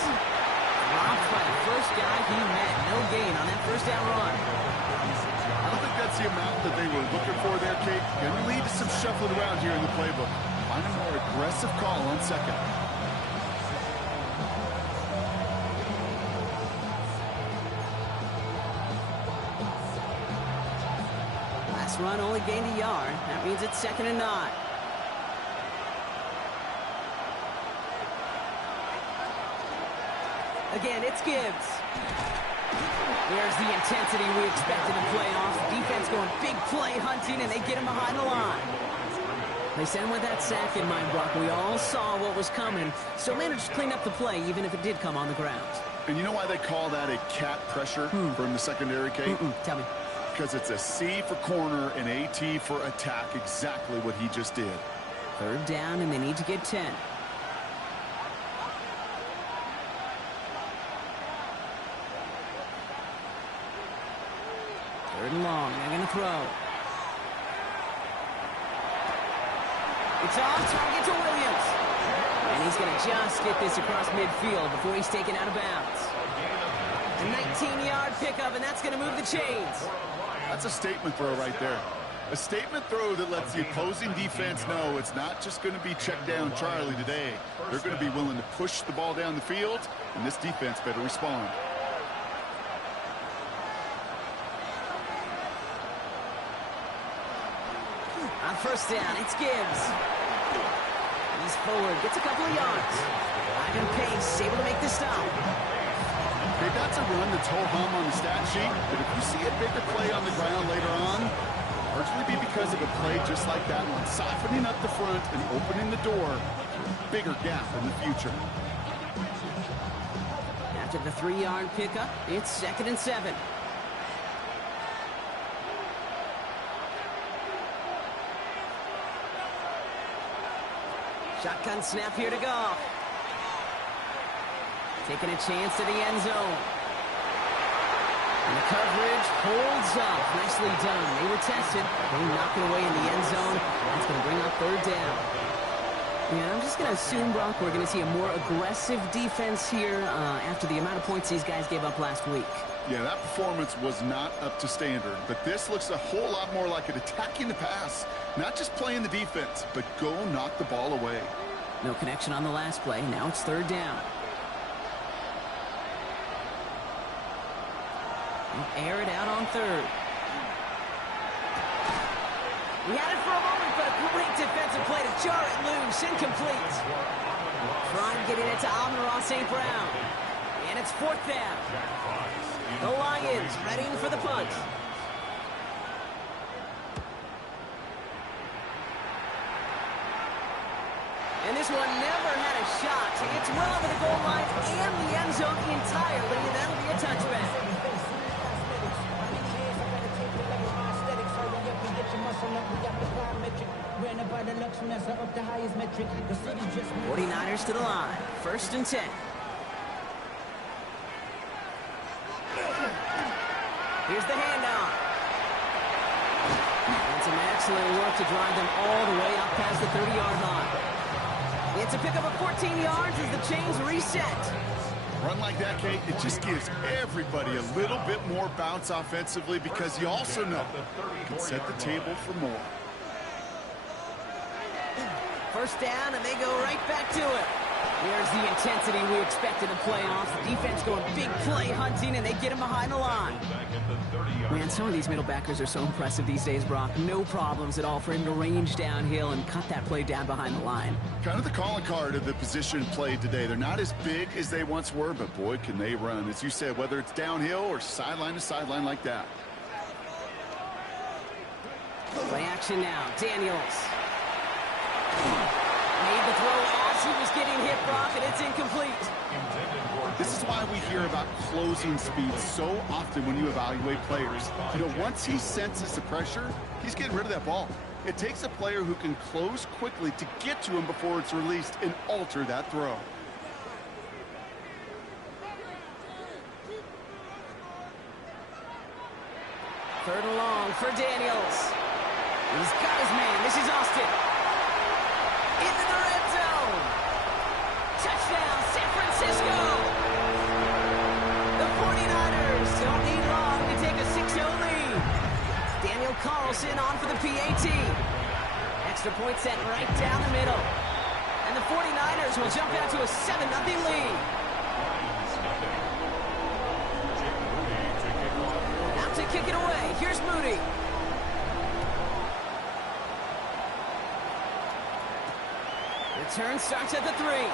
Dropped by the first guy he met. No gain on that first down run. I don't think that's the amount that they were looking for there, Kate. Going to lead to some shuffling around here in the playbook. Find a more aggressive call on second. Last run only gained a yard. That means it's 2nd and 9. Again, it's Gibbs. There's the intensity we expected in playoffs. Defense going big play hunting, and they get him behind the line. They sent him with that sack in mind, Brock. We all saw what was coming. Still managed to clean up the play, even if it did come on the ground. And you know why they call that a cat pressure from the secondary, Kate? Tell me. Because it's a C for corner and AT for attack, exactly what he just did. 3rd down, and they need to get 10. 3rd and long. They're going to throw. It's off target to Williams. And he's going to just get this across midfield before he's taken out of bounds. A 19-yard pickup, and that's going to move the chains. That's a statement throw right there. A statement throw that lets the opposing defense know it's not just going to be check down Charlie today. They're going to be willing to push the ball down the field, and this defense better respond. On 1st down, it's Gibbs. He's forward, gets a couple of yards. Ivan Pace able to make the stop. Okay, that's a run that's ho-hum on the stat sheet, but if you see a bigger play on the ground later on, largely be because of a play just like that one, softening up the front and opening the door, bigger gap in the future. After the 3-yard pickup, it's 2nd and 7. Shotgun snap here to go. Taking a chance to the end zone. And the coverage holds up. Nicely done. They were tested. They knock it away in the end zone. That's going to bring up 3rd down. Yeah, I'm just going to assume, Brock, we're going to see a more aggressive defense here after the amount of points these guys gave up last week. Yeah, that performance was not up to standard, but this looks a whole lot more like it attacking the pass. Not just playing the defense, but go knock the ball away. No connection on the last play. Now it's 3rd down. Air it out on 3rd. He had it for a moment, but a great defensive play to jar it loose. Incomplete. Trying getting it to Amon-Ra St. Brown. And it's 4th down. The Lions ready for the punt. And this one never had a shot. It's well over the goal line and the end zone entirely, and that'll be a touchback. 49ers to the line. 1st and 10. Here's the handoff. And some excellent work to drive them all the way up past the 30-yard line. It's a pickup of 14 yards as the chains reset. Run like that, Kate, it just gives everybody a little bit more bounce offensively because you also know you can set the table for more. 1st down, and they go right back to it. There's the intensity we expect in the playoffs. The defense going big play hunting, and they get him behind the line. Man, some of these middle backers are so impressive these days, Brock. No problems at all for him to range downhill and cut that play down behind the line. Kind of the calling card of the position played today. They're not as big as they once were, but boy, can they run. As you said, whether it's downhill or sideline to sideline like that. Play action now. Daniels. Made the throw as he was getting hit, Brock, and it's incomplete. This is why we hear about closing speed so often when you evaluate players. You know, once he senses the pressure, he's getting rid of that ball. It takes a player who can close quickly to get to him before it's released and alter that throw. Third and long for Daniels. He's got his man. This is Austin. Into the red zone. Touchdown, San Francisco. The 49ers don't need long to take a 6-0 lead. Daniel Carlson on for the PAT. Extra point set right down the middle. And the 49ers will jump out to a 7-0 lead. Out to kick it away. Here's Moody. Return starts at the 3.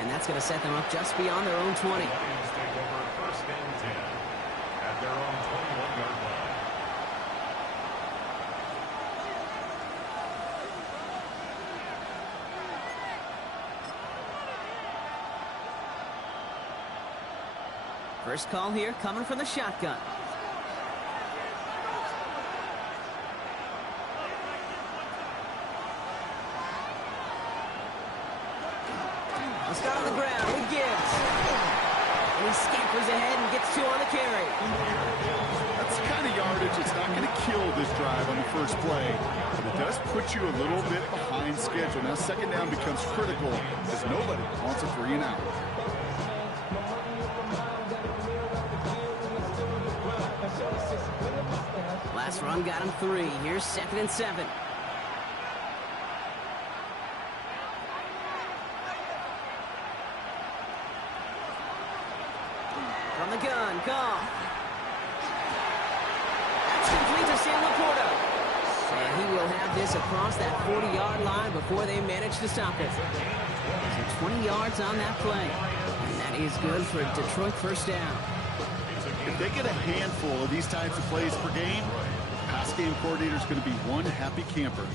And that's going to set them up just beyond their own 20. Take over first and 10 at their own 21-yard line. First call here coming from the shotgun. He'll start on the ground with Gibbs. And he scampers ahead and gets 2 on the carry. That's the kind of yardage it's not going to kill this drive on the first play. But it does put you a little bit behind schedule. Now second down becomes critical as nobody wants a 3 and out. Last run got him 3. Here's 2nd and 7. From the gun, Goff. That's complete to Sam Laporta. And he will have this across that 40-yard line before they manage to stop it. So 20 yards on that play. And that is good for Detroit first down. If they get a handful of these types of plays per game, pass game coordinator is going to be one happy camper.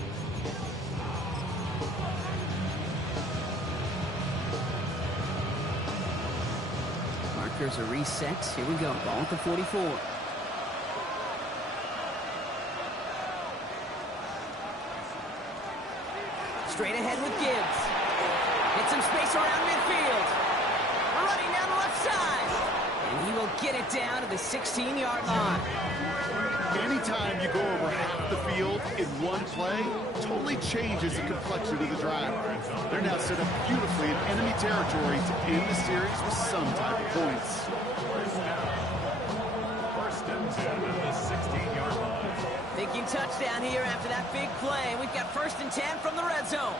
Markers are reset. Here we go. Ball at the 44. Straight ahead with Gibbs. Get some space around midfield. Running down the left side. And he will get it down to the 16-yard line. Anytime you go over half the field in one play, totally changes the complexion of the drive. They're now set up beautifully in enemy territory to end the series with some type of points. First and 10 at the 16-yard line. Thinking touchdown here after that big play. We've got 1st and 10 from the red zone.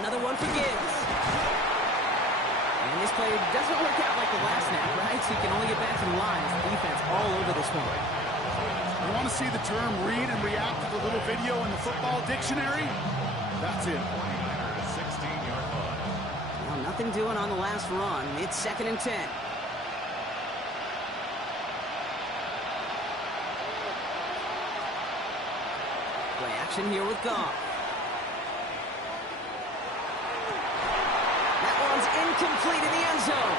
Another one for Gibbs. And this play doesn't work out like the last snap, right? So you can only get back to the line as the defense all over this one. You want to see the term read and react to the little video in the football dictionary? That's it. 16-yard line. Well, nothing doing on the last run. It's 2nd and 10. Play action here with Goff. Incomplete in the end zone.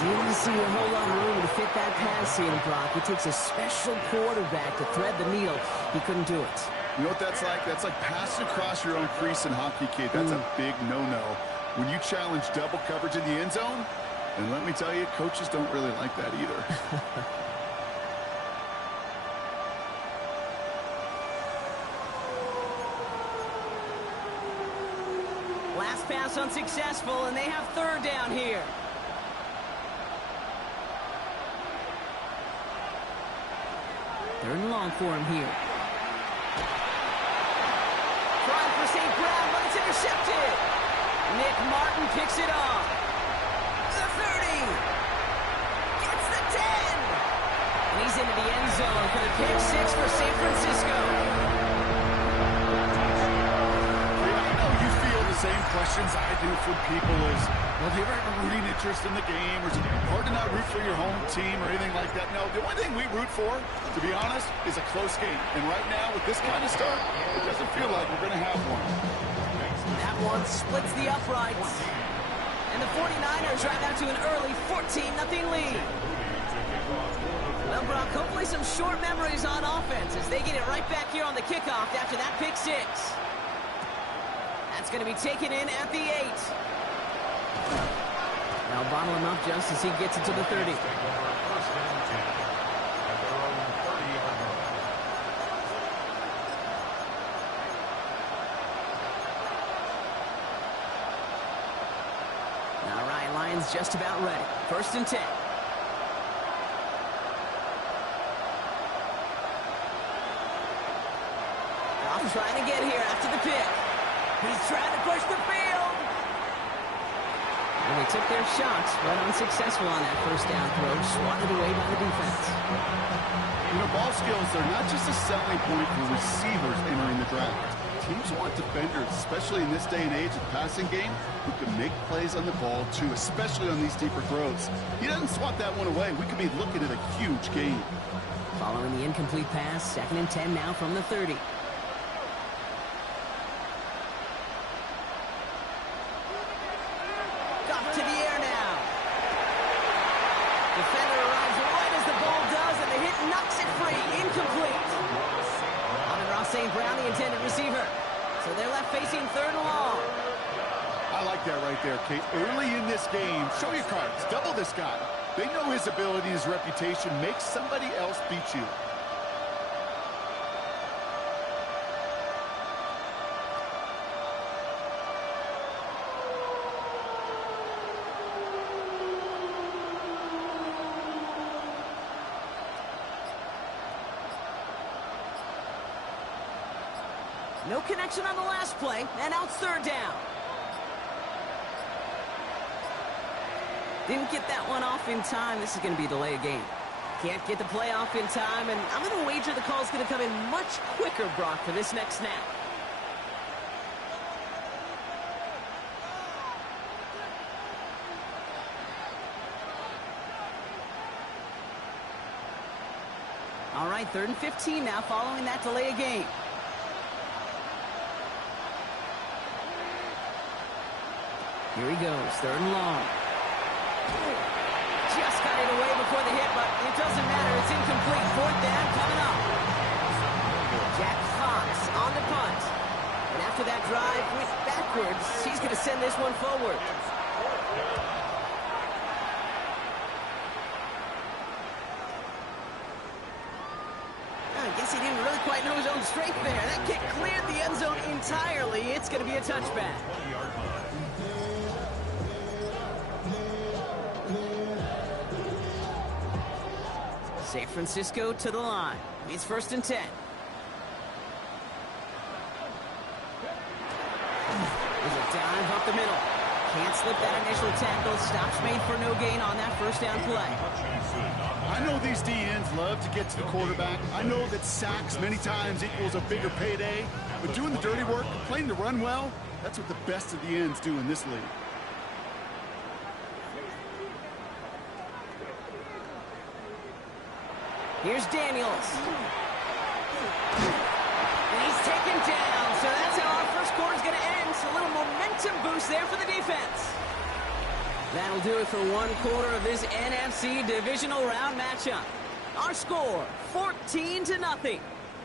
Didn't see a whole lot of room to fit that pass in, Brock. It takes a special quarterback to thread the needle. He couldn't do it. You know what that's like? That's like passing across your own crease in hockey, kid. That's a big no-no. When you challenge double coverage in the end zone, and let me tell you, coaches don't really like that either. Last pass unsuccessful, and they have 3rd down here. Third and long for him here. Trying for St. Brown, but it's intercepted. Nick Martin picks it off. The 30. Gets the 10. And he's into the end zone for the pick 6 for San Francisco. Same questions I do from people is, well, do you ever have a rooting interest in the game, or is it hard to not root for your home team or anything like that? No, the only thing we root for, to be honest, is a close game. And right now, with this kind of start, it doesn't feel like we're going to have one. That one splits the uprights. And the 49ers drive out to an early 14-0 lead. Well, Brock, hopefully some short memories on offense as they get it right back here on the kickoff after that pick six. That's going to be taken in at the 8. Now bottle him up just as he gets it to the 30. All right, Lions just about ready. 1st and 10. Goff trying to get here after the pick. He's trying to push the field. And they took their shots, but unsuccessful on that 1st down throw, swatted away by the defense. You know, ball skills, they're not just a selling point for receivers entering the draft. Teams want defenders, especially in this day and age of the passing game, who can make plays on the ball, too, especially on these deeper throws. He doesn't swat that one away. We could be looking at a huge game. Following the incomplete pass, 2nd and 10 now from the 30. To the air now. Defender arrives right as the ball does, and the hit knocks it free. Incomplete. Amon-Ra St. Brown, the intended receiver. So they're left facing 3rd and long. I like that right there, Kate. Early in this game, show your cards. Double this guy. They know his ability, his reputation. Make somebody else beat you. No connection on the last play, and now it's 3rd down. Didn't get that one off in time. This is going to be a delay of game. Can't get the play off in time, and I'm going to wager the call's going to come in much quicker, Brock, for this next snap. All right, 3rd and 15 now following that delay of game. Here he goes, 3rd and long. Just got it away before the hit, but it doesn't matter. It's incomplete. 4th down coming up. Jack Fox on the punt. And after that drive went backwards, he's going to send this one forward. I guess he didn't really quite know his own strength there. That kick cleared the end zone entirely. It's going to be a touchback. San Francisco to the line. It's 1st and 10. There's a dive up the middle. Can't slip that initial tackle. Stops made for no gain on that 1st down play. I know these DNs love to get to the quarterback. I know that sacks many times equals a bigger payday. But doing the dirty work, playing to run well, that's what the best of the ends do in this league. Here's Daniels. And he's taken down. So that's how our 1st quarter's going to end. So a little momentum boost there for the defense. That'll do it for 1 quarter of this NFC Divisional Round matchup. Our score, 14-0.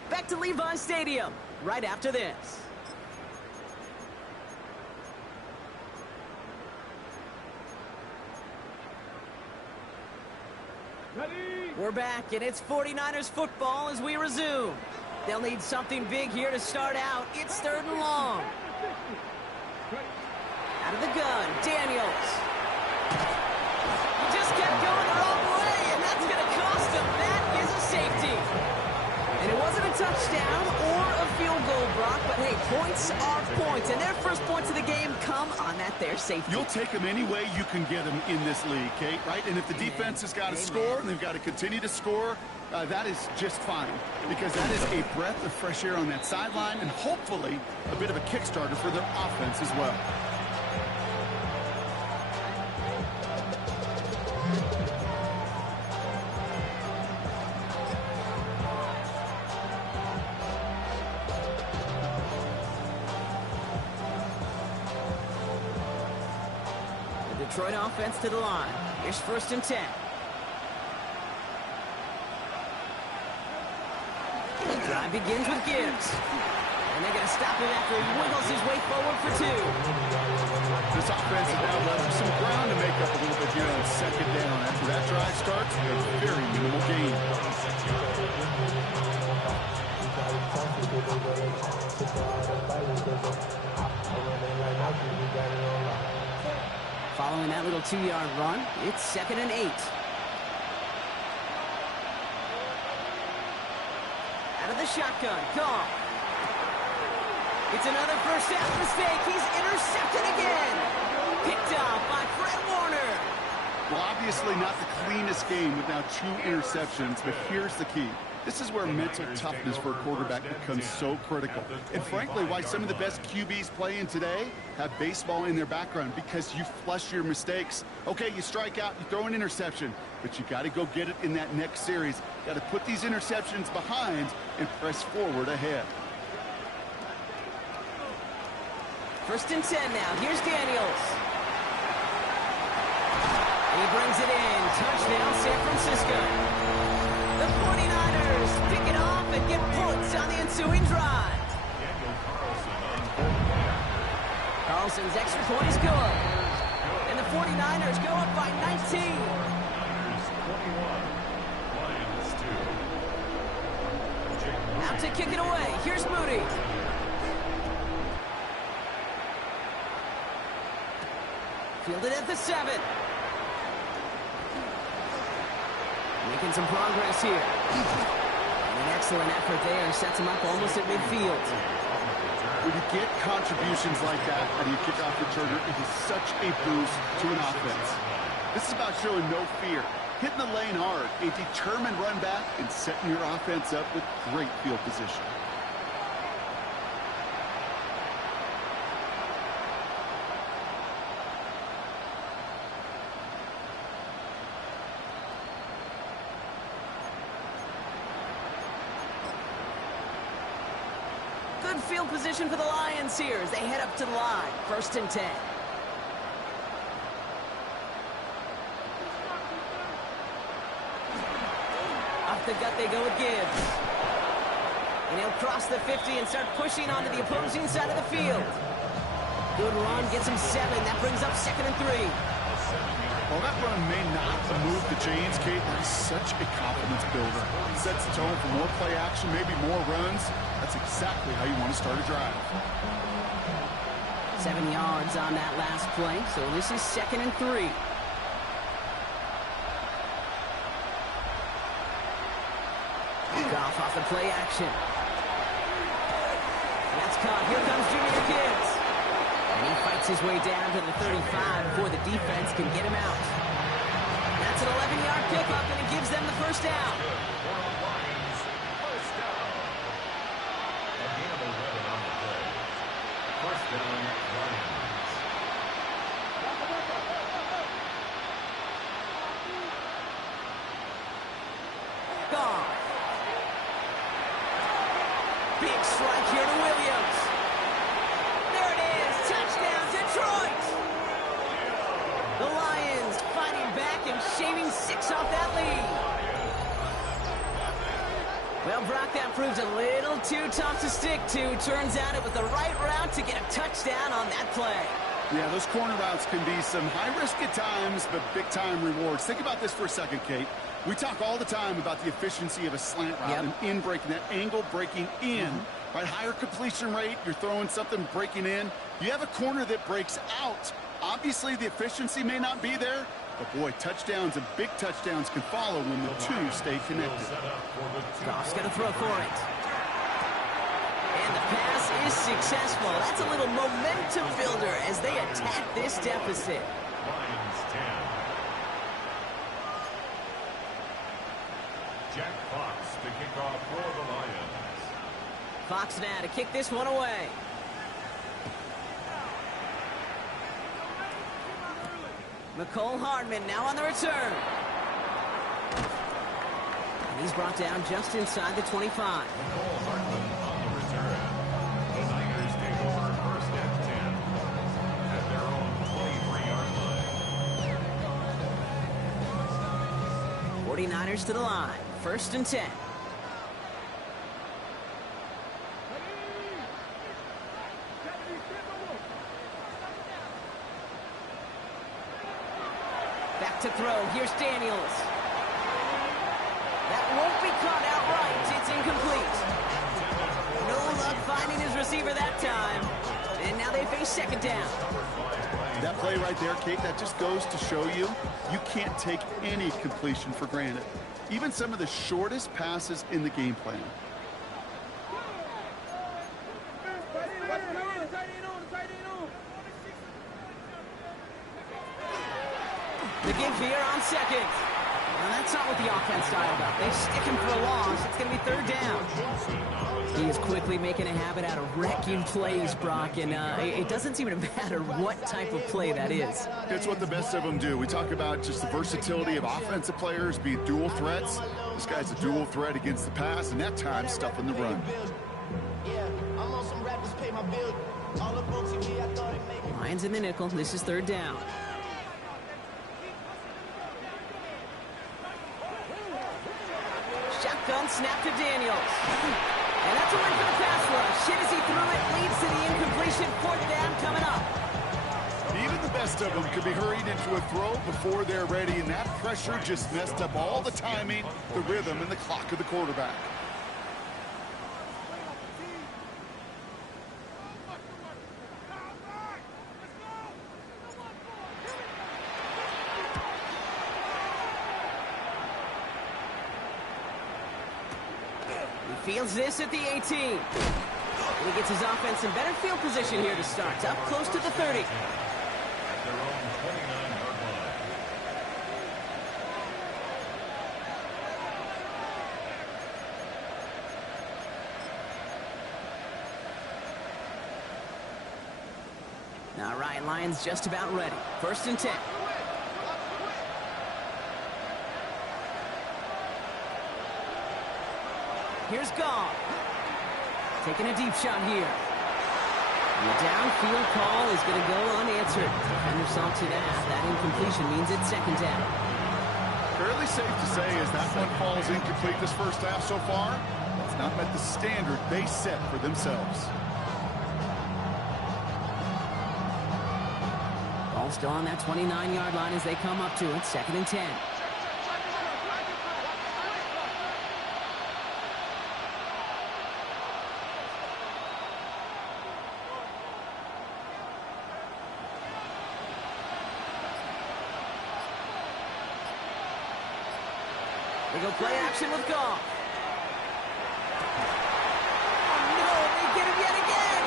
Back to Levi Stadium right after this. We're back, and it's 49ers football as we resume. They'll need something big here to start out. It's 3rd and long. Out of the gun, Daniels. He just kept going the wrong way, and that's going to cost him. That is a safety. And it wasn't a touchdown or a field goal, Brock, but hey, points are points, and their first points of the game come on that there safety. You'll take them any way you can get them in this league, Kate, right? And if the defense has got to score and they've got to continue to score, that is just fine, because that is a breath of fresh air on that sideline and hopefully a bit of a kickstarter for their offense as well. Detroit offense to the line. Here's 1st and 10. begins with Gibbs. And they're going to stop him after he wiggles his way forward for 2. This offense has now left some ground to make up a little bit here on second down. After that drive starts, a very minimal gain. Following that little 2-yard run, it's 2nd and 8. Out of the shotgun, Goff. It's another first down mistake. He's intercepted again. Picked off by Fred Warner. Well, obviously not the cleanest game with now 2 interceptions, but here's the key. This is where mental toughness for a quarterback becomes so critical. And frankly, why some of the best QBs playing today have baseball in their background, because you flush your mistakes. Okay, you strike out, you throw an interception, but you got to go get it in that next series. Got to put these interceptions behind and press forward ahead. 1st and 10 now. Here's Daniels. He brings it in. Touchdown, San Francisco. The 49ers pick it off and get points on the ensuing drive. Carlson's extra point is good. And the 49ers go up by 19. Out to kick it away. Here's Moody. Fielded at the 7. Making some progress here. And an excellent effort there. Sets him up almost at midfield. When you get contributions like that and you kick off returner, it is such a boost to an offense. This is about showing no fear, hitting the lane hard, a determined run back, and setting your offense up with great field position. Good field position for the Lions here as they head up to the line. 1st and 10. Up the gut they go with Gibbs. And he'll cross the 50 and start pushing onto the opposing side of the field. Good run, gets him 7. That brings up 2nd and 3. While that run may not move the chains, Kate, that is such a confidence builder. It sets the tone for more play action, maybe more runs. That's exactly how you want to start a drive. 7 yards on that last play, so this is 2nd and 3. Goff off the play action. That's caught. Here comes Junior Gibbs. And he fights his way down to the 35 before the defense can get him out. That's an 11-yard pickup, and it gives them the first down. Goff. Big strike here to Williams. There it is. Touchdown, Detroit. The Lions fighting back and shaving 6 off that lead. Well, Brock, that proves a little too tough to stick to. Turns out it was the right route to get a touchdown on that play. Yeah, those corner routes can be some high risk at times, but big-time rewards. Think about this for a second, Kate. We talk all the time about the efficiency of a slant route and in breaking, that angle breaking in. Right, higher completion rate, you're throwing something breaking in. You have a corner that breaks out. Obviously, the efficiency may not be there, but boy, touchdowns and big touchdowns can follow when the two stay connected. Goff's going to throw for it. And the pass is successful. That's a little momentum builder as they attack this deficit. Jack Fox to kick off for the Lions. Fox now to kick this one away. Mecole Hardman now on the return. And he's brought down just inside the 25. Mecole Hardman on the return. The Niners take over 1st and 10 at their own 23-yard line. 49ers to the line. 1st and 10. Back to throw. Here's Daniels. That won't be caught outright. It's incomplete. No luck finding his receiver that time. And now they face second down. That play right there, Kate, that just goes to show you, you can't take any completion for granted. Even some of the shortest passes in the game plan. The give here on second. Well, that's not what the offense dialed up. They stick him for a loss. It's going to be third down. He is quickly making a habit out of wrecking plays, Brock, and it doesn't seem to matter what type of play that is. It's what the best of them do. We talk about just the versatility of offensive players being dual threats. This guy's a dual threat against the pass, and that time stuffing the run. Lions in the nickel. This is third down. Shotgun snap to Daniels. And that's a win for the pass rush. Hit as he threw it, leads to the incompletion. Fourth down coming up. Even the best of them could be hurried into a throw before they're ready, and that pressure just messed up all the timing, the rhythm, and the clock of the quarterback. Fields this at the 18. And he gets his offense in better field position here to start. Up close to the 30. At their own 29-yard line. All right, Lions just about ready. First and 10. Here's Goff. Taking a deep shot here. And the downfield call is going to go unanswered. Defender saw to that. That incompletion means it's second down. Fairly safe to say as that one falls incomplete this first half so far, it's not met the standard they set for themselves. Ball still on that 29-yard line as they come up to it. Second and 10. They go play action with Goff. Oh, no, they get him yet again.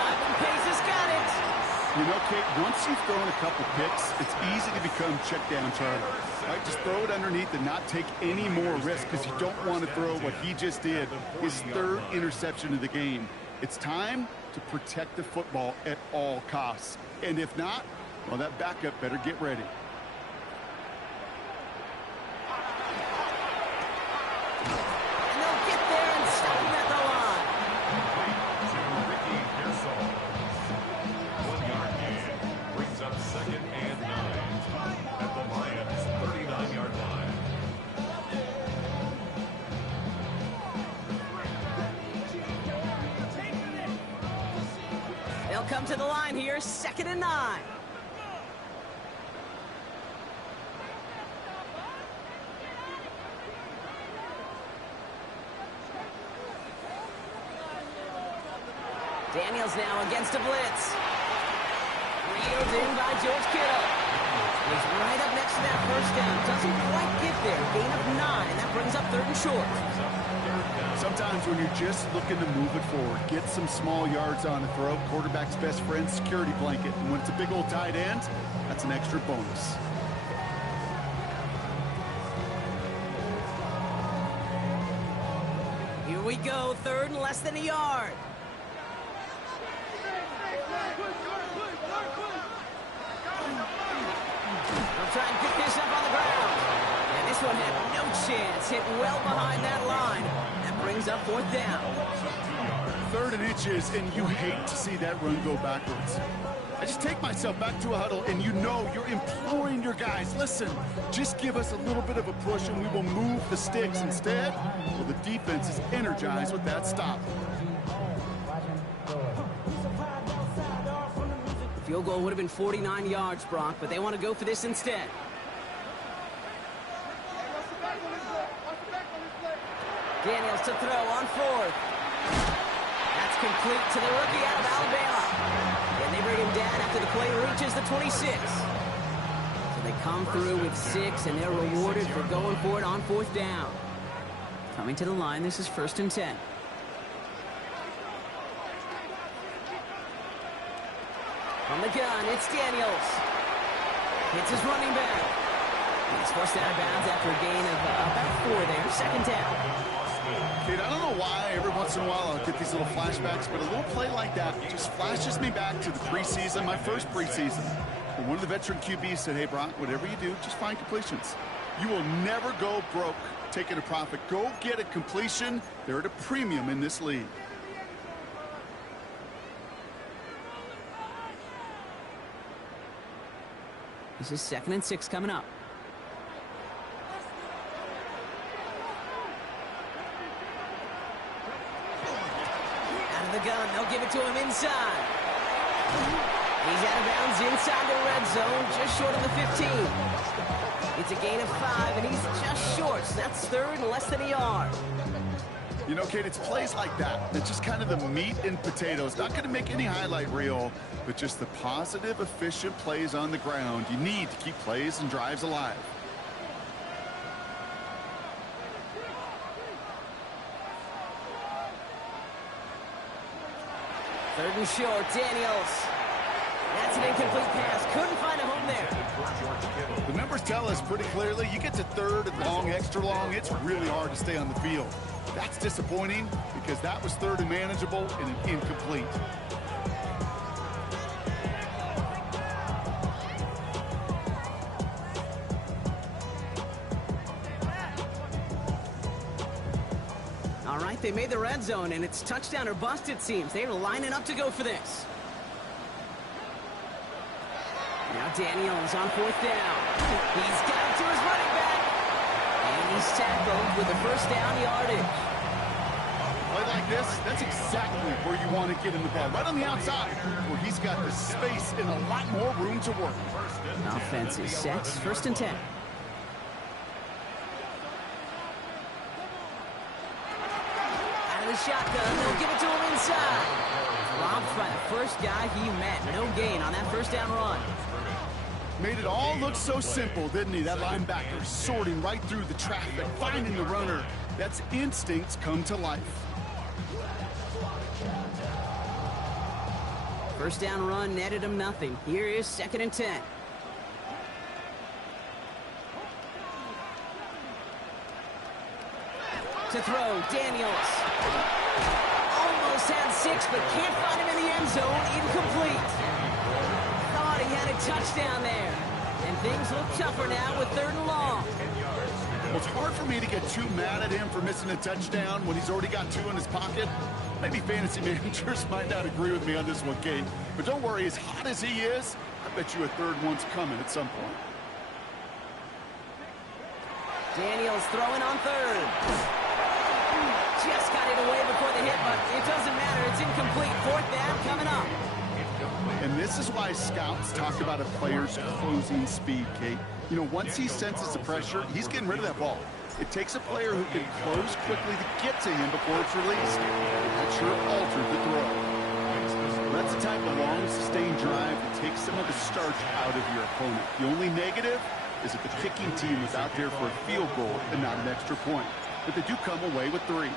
Ivan Pace has got it. You know, Kate, once you've thrown a couple picks, it's easy to become check down Charlie. Right? Just throw it underneath and not take any more risk because you don't want to throw what he just did, his third interception of the game. It's time to protect the football at all costs. And if not, well, that backup better get ready. Come to the line here, second and 9. Daniels now against a blitz. Reeled in by George Kittle. He's right up next to that first down. Doesn't quite get there. Gain of 9, and that brings up third and short. Sometimes when you're just looking to move it forward, get some small yards on the throw, quarterback's best friend, security blanket. And when it's a big old tight end, that's an extra bonus. Here we go, third and less than a yard. They'll try and pick this up on the ground. And this one had no chance. Hit well behind that line. That brings up fourth down. Third and inches, and you hate to see that run go backwards. I just take myself back to a huddle, and you know you're imploring your guys, listen, just give us a little bit of a push, and we will move the sticks instead. Well, the defense is energized with that stop. Field goal would have been 49 yards, Brock, but they want to go for this instead. Daniels to throw on fourth. That's complete to the rookie out of Alabama. And they bring him down after the play reaches the 26. So they come through with 6, and they're rewarded for going for it on fourth down. Coming to the line, this is 1st and 10. From the gun, it's Daniels. Hits his running back. He's forced out of bounds after a gain of about 4 there. 2nd down. Kate, I don't know why every once in a while I'll get these little flashbacks, but a little play like that just flashes me back to the preseason, my first preseason. And one of the veteran QBs said, hey, Brock, whatever you do, just find completions. You will never go broke taking a profit. Go get a completion. They're at a premium in this league. This is 2nd and 6 coming up. Out of the gun, they'll give it to him inside. He's out of bounds inside the red zone, just short of the 15. It's a gain of 5, and he's just short. So that's 3rd and less than a yard. You know, Kate, it's plays like that. It's just kind of the meat and potatoes. Not going to make any highlight reel, but just the positive, efficient plays on the ground. You need to keep plays and drives alive. Third and short, Daniels. That's an incomplete pass. Couldn't find a home there. The numbers tell us pretty clearly, you get to 3rd and long, extra long, it's really hard to stay on the field. That's disappointing because that was 3rd and manageable and an incomplete. All right, they made the red zone, and it's touchdown or bust, it seems. They're lining up to go for this. Now Daniels on 4th down. He's got it to his running back. And he's tackled with the 1st down yardage. Play like this, that's exactly where you want to get in the ball. Right on the outside, where he's got the space and a lot more room to work. Offense is set. 1st and 10. Out of the shotgun, they'll give it to him inside. Robbed by the first guy he met. No gain on that 1st down run. Made it all look so simple, didn't he? That linebacker sorting right through the traffic, finding the runner. That's instincts come to life. 1st down run netted him nothing. Here is 2nd and 10. To throw, Daniels. Almost had 6, but can't find him in the end zone. Incomplete. Thought he had a touchdown there. And things look tougher now with 3rd and long. Well, it's hard for me to get too mad at him for missing a touchdown when he's already got 2 in his pocket. Maybe fantasy managers might not agree with me on this one, Kate. But don't worry, as hot as he is, I bet you a 3rd one's coming at some point. Daniels throwing on 3rd. Just got it away before the hit, but it doesn't matter. It's incomplete. 4th down coming up. And this is why scouts talk about a player's closing speed, Kate. You know, once he senses the pressure, he's getting rid of that ball. It takes a player who can close quickly to get to him before it's released. That sure altered the throw. That's the type of long, sustained drive that takes some of the starch out of your opponent. The only negative is that the kicking team was out there for a field goal and not an extra point. But they do come away with 3.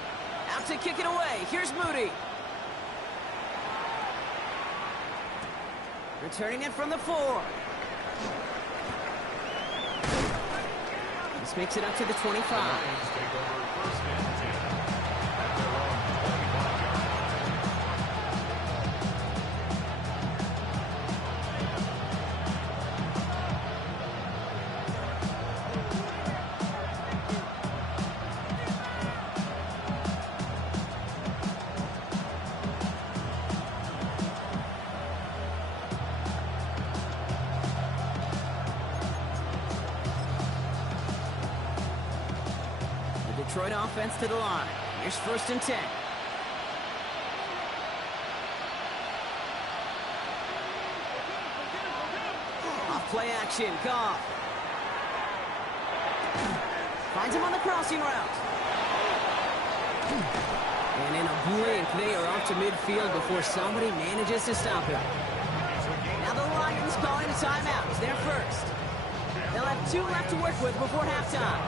Out to kick it away. Here's Moody. Returning it from the 4. This makes it up to the 25. Detroit offense to the line. Here's 1st and 10. Off play action. Goff. Finds him on the crossing route. And in a blink, they are off to midfield before somebody manages to stop him. Now the Lions calling a timeout. It's their first. They'll have 2 left to work with before halftime.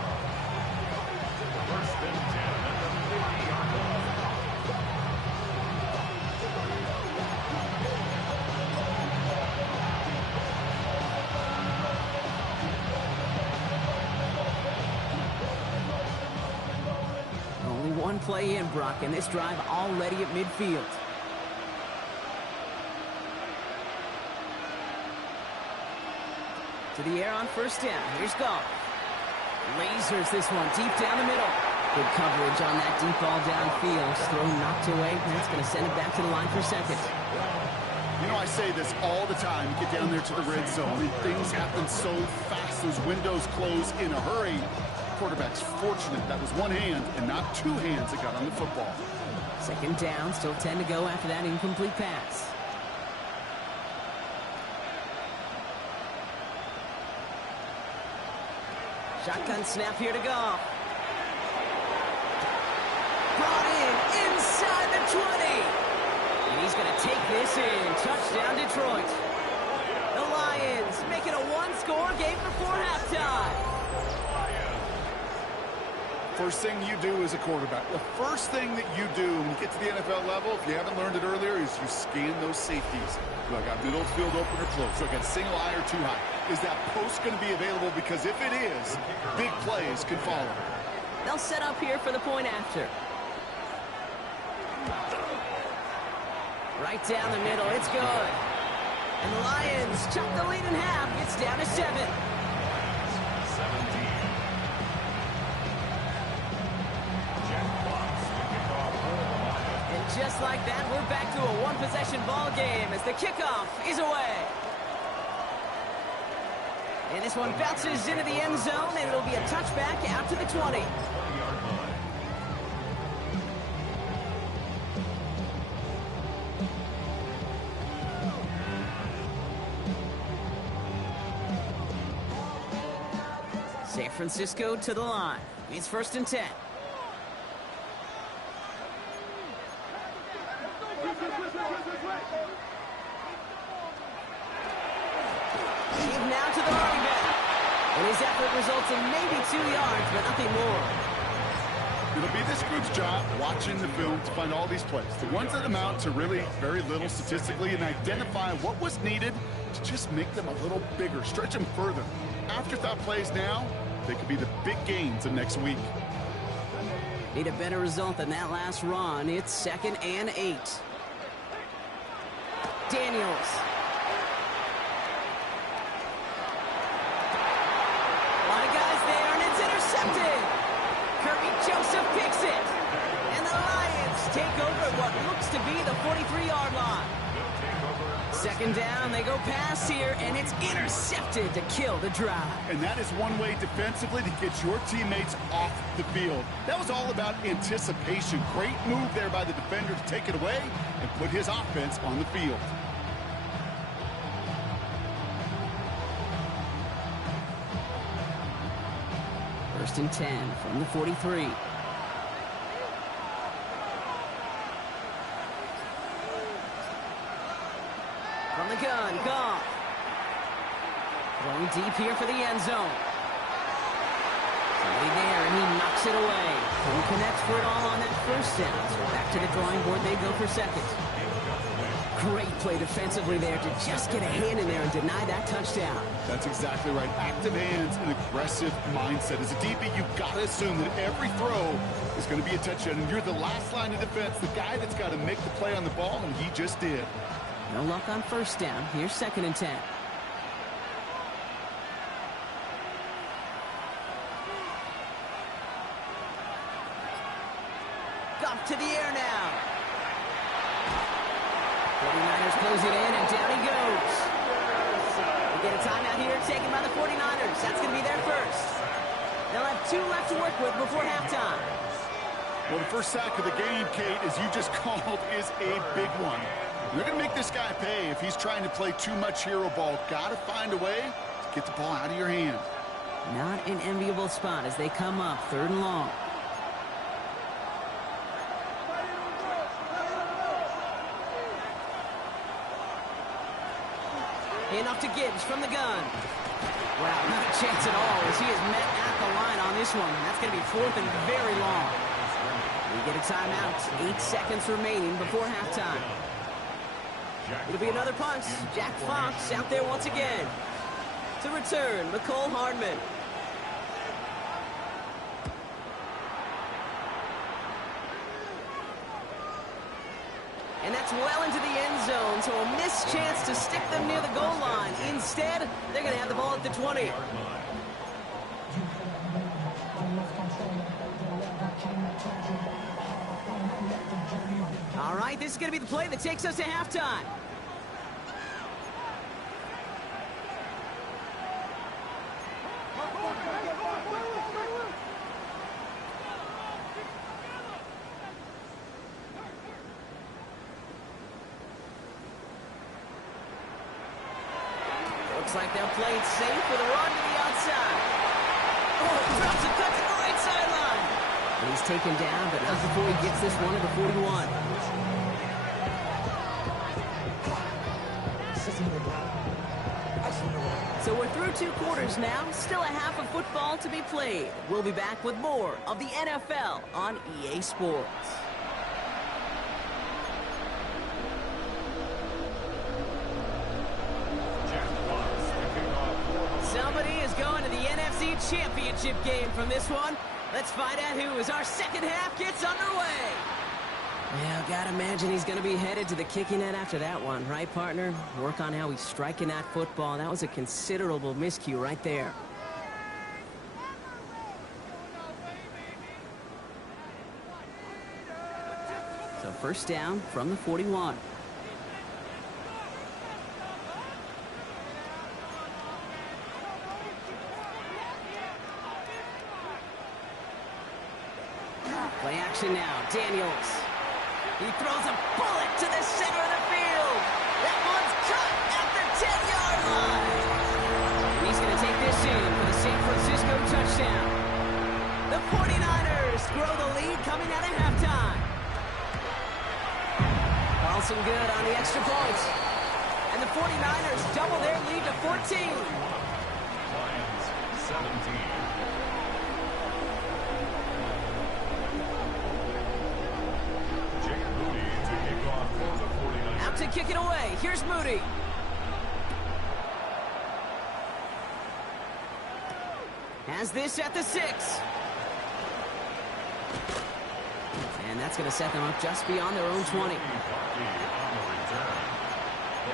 First and 10 at the 50-yard line. Only one play in, Brock, and this drive already at midfield. To the air on first down. Here's Goff. Lasers this one deep down the middle. Good coverage on that deep ball downfield. Throw knocked away. That's going to send it back to the line for second. You know, I say this all the time. You get down there to the red zone, and things happen so fast. Those windows close in a hurry. Quarterback's fortunate that was one hand and not 2 hands that got on the football. Second down. Still 10 to go after that incomplete pass. Shotgun snap here to go. Brought in inside the 20. And he's going to take this in. Touchdown, Detroit. The Lions make it a 1-score game before halftime. First thing you do as a quarterback, the first thing that you do when you get to the NFL level, if you haven't learned it earlier, is you scan those safeties. Do I got middle field open or close? Do I got single high or 2 high? Is that post going to be available? Because if it is, big plays can follow. They'll set up here for the point after. Right down the middle, it's good. And the Lions chop the lead in half. It's down to 7. 17. And just like that, we're back to a 1-possession ball game as the kickoff is away. And this one bounces into the end zone, and it'll be a touchback out to the 20. 20-yard line. San Francisco to the line. It's first and 10. Give now to the running back. And his effort results in maybe 2 yards, but nothing more. It'll be this group's job watching the film to find all these plays. The ones that amount to really very little statistically and identify what was needed to just make them a little bigger, stretch them further. Afterthought plays now, they could be the big gains of next week. Need a better result than that last run. It's 2nd and 8. Daniels. A lot of guys there, and it's intercepted. Kirby Joseph picks it. And the Lions take over what looks to be the 43-yard line. 2nd down, they go pass here, and it's intercepted to kill the drive. And that is one way defensively to get your teammates off the field. That was all about anticipation. Great move there by the defender to take it away and put his offense on the field. First and 10 from the 43. From the gun, Goff. Throwing deep here for the end zone. Somebody there, and he knocks it away. Who connects for it all on that first down? So back to the drawing board, they go for 2nd. Great play defensively there to just get a hand in there and deny that touchdown. That's exactly right. Active hands and aggressive mindset. As a DB, you've got to assume that every throw is going to be a touchdown. And you're the last line of defense, the guy that's got to make the play on the ball, and he just did. No luck on first down. Here's 2nd and 10. Goff to the air now. 49ers close it in, and down he goes. We get a timeout here taken by the 49ers. That's going to be their first. They'll have 2 left to work with before halftime. Well, the first sack of the game, Kate, as you just called, is a big one. They're going to make this guy pay if he's trying to play too much hero ball. Got to find a way to get the ball out of your hand. Not an enviable spot as they come up 3rd and long. And off to Gibbs from the gun. Wow, not a chance at all as he is met at the line on this one. That's going to be 4th and very long. We get a timeout. 8 seconds remaining before halftime. It'll be another punt. Jack Fox out there once again. To return, McCole Hardman. And that's well into the end zone, so a missed chance to stick them near the goal line. Instead, they're going to have the ball at the 20. All right, this is going to be the play that takes us to halftime. Looks like they're playing safe with a run to the outside. Oh, he drops a cut to the right sideline. And he's taken down, but not before he gets this one to the 41. So we're through 2 quarters now. Still a half of football to be played. We'll be back with more of the NFL on EA Sports. Somebody is going to the NFC Championship game from this one. Let's find out who as our second half gets underway. Yeah, gotta imagine he's gonna be headed to the kicking net after that one, right, partner? Work on how he's striking that football. That was a considerable miscue right there. So first down from the 41. Play action now, Daniels. He throws a bullet to the center of the field. That one's cut at the 10-yard line. He's going to take this in for the San Francisco touchdown. The 49ers grow the lead coming out of halftime. Carlson good on the extra point. And the 49ers double their lead to 14. Lions 17. To kick it away. Here's Moody. Has this at the 6. And that's going to set them up just beyond their own 20. The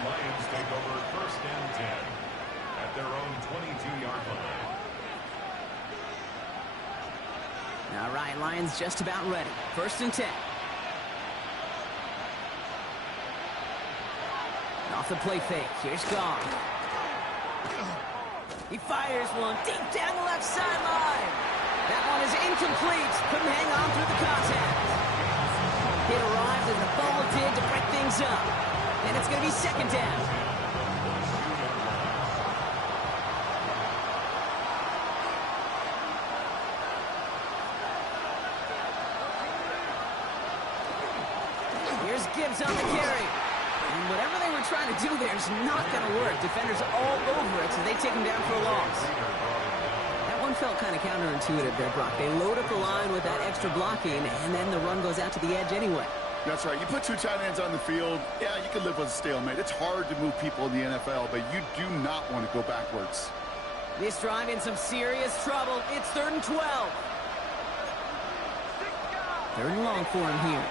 Lions take over 1st and 10 at their own 22-yard line. All right, Lions just about ready. 1st and 10. Off the play fake. Here's Goff. He fires one deep down the left sideline. That one is incomplete. Couldn't hang on through the contact. It arrived as the ball did to break things up. And it's going to be 2nd down. Here's Gibbs on the carry. And whatever they were trying to do there is not going to work. Defenders all over it, so they take him down for a loss. That one felt kind of counterintuitive there, Brock. They load up the line with that extra blocking, and then the run goes out to the edge anyway. That's right. You put 2 tight ends on the field, yeah, you can live with a stalemate. It's hard to move people in the NFL, but you do not want to go backwards. This drive in some serious trouble. It's 3rd and 12. 3rd and long for him here.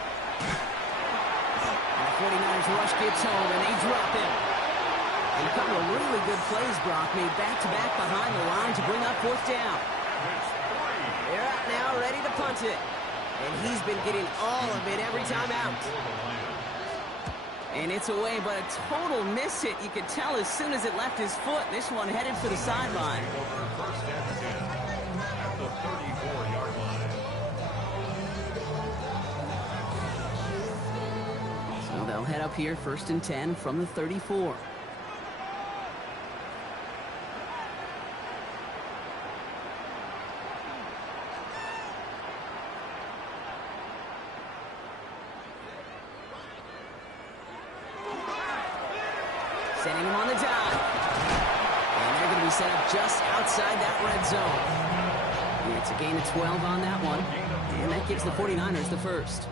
49ers rush gets home, and they drop him. And a couple of really good plays, Brock, made back-to-back behind the line to bring up 4th down. They're out now, ready to punt it. And he's been getting all of it every time out. And it's away, but a total miss hit. You could tell as soon as it left his foot. This one headed for the sideline. 1st and 10 at the 34-yard line. So they'll head up here, 1st and 10 from the 34. Sending him on the dive. And they're going to be set up just outside that red zone. It's a gain of 12 on that one. And that gives the 49ers the first.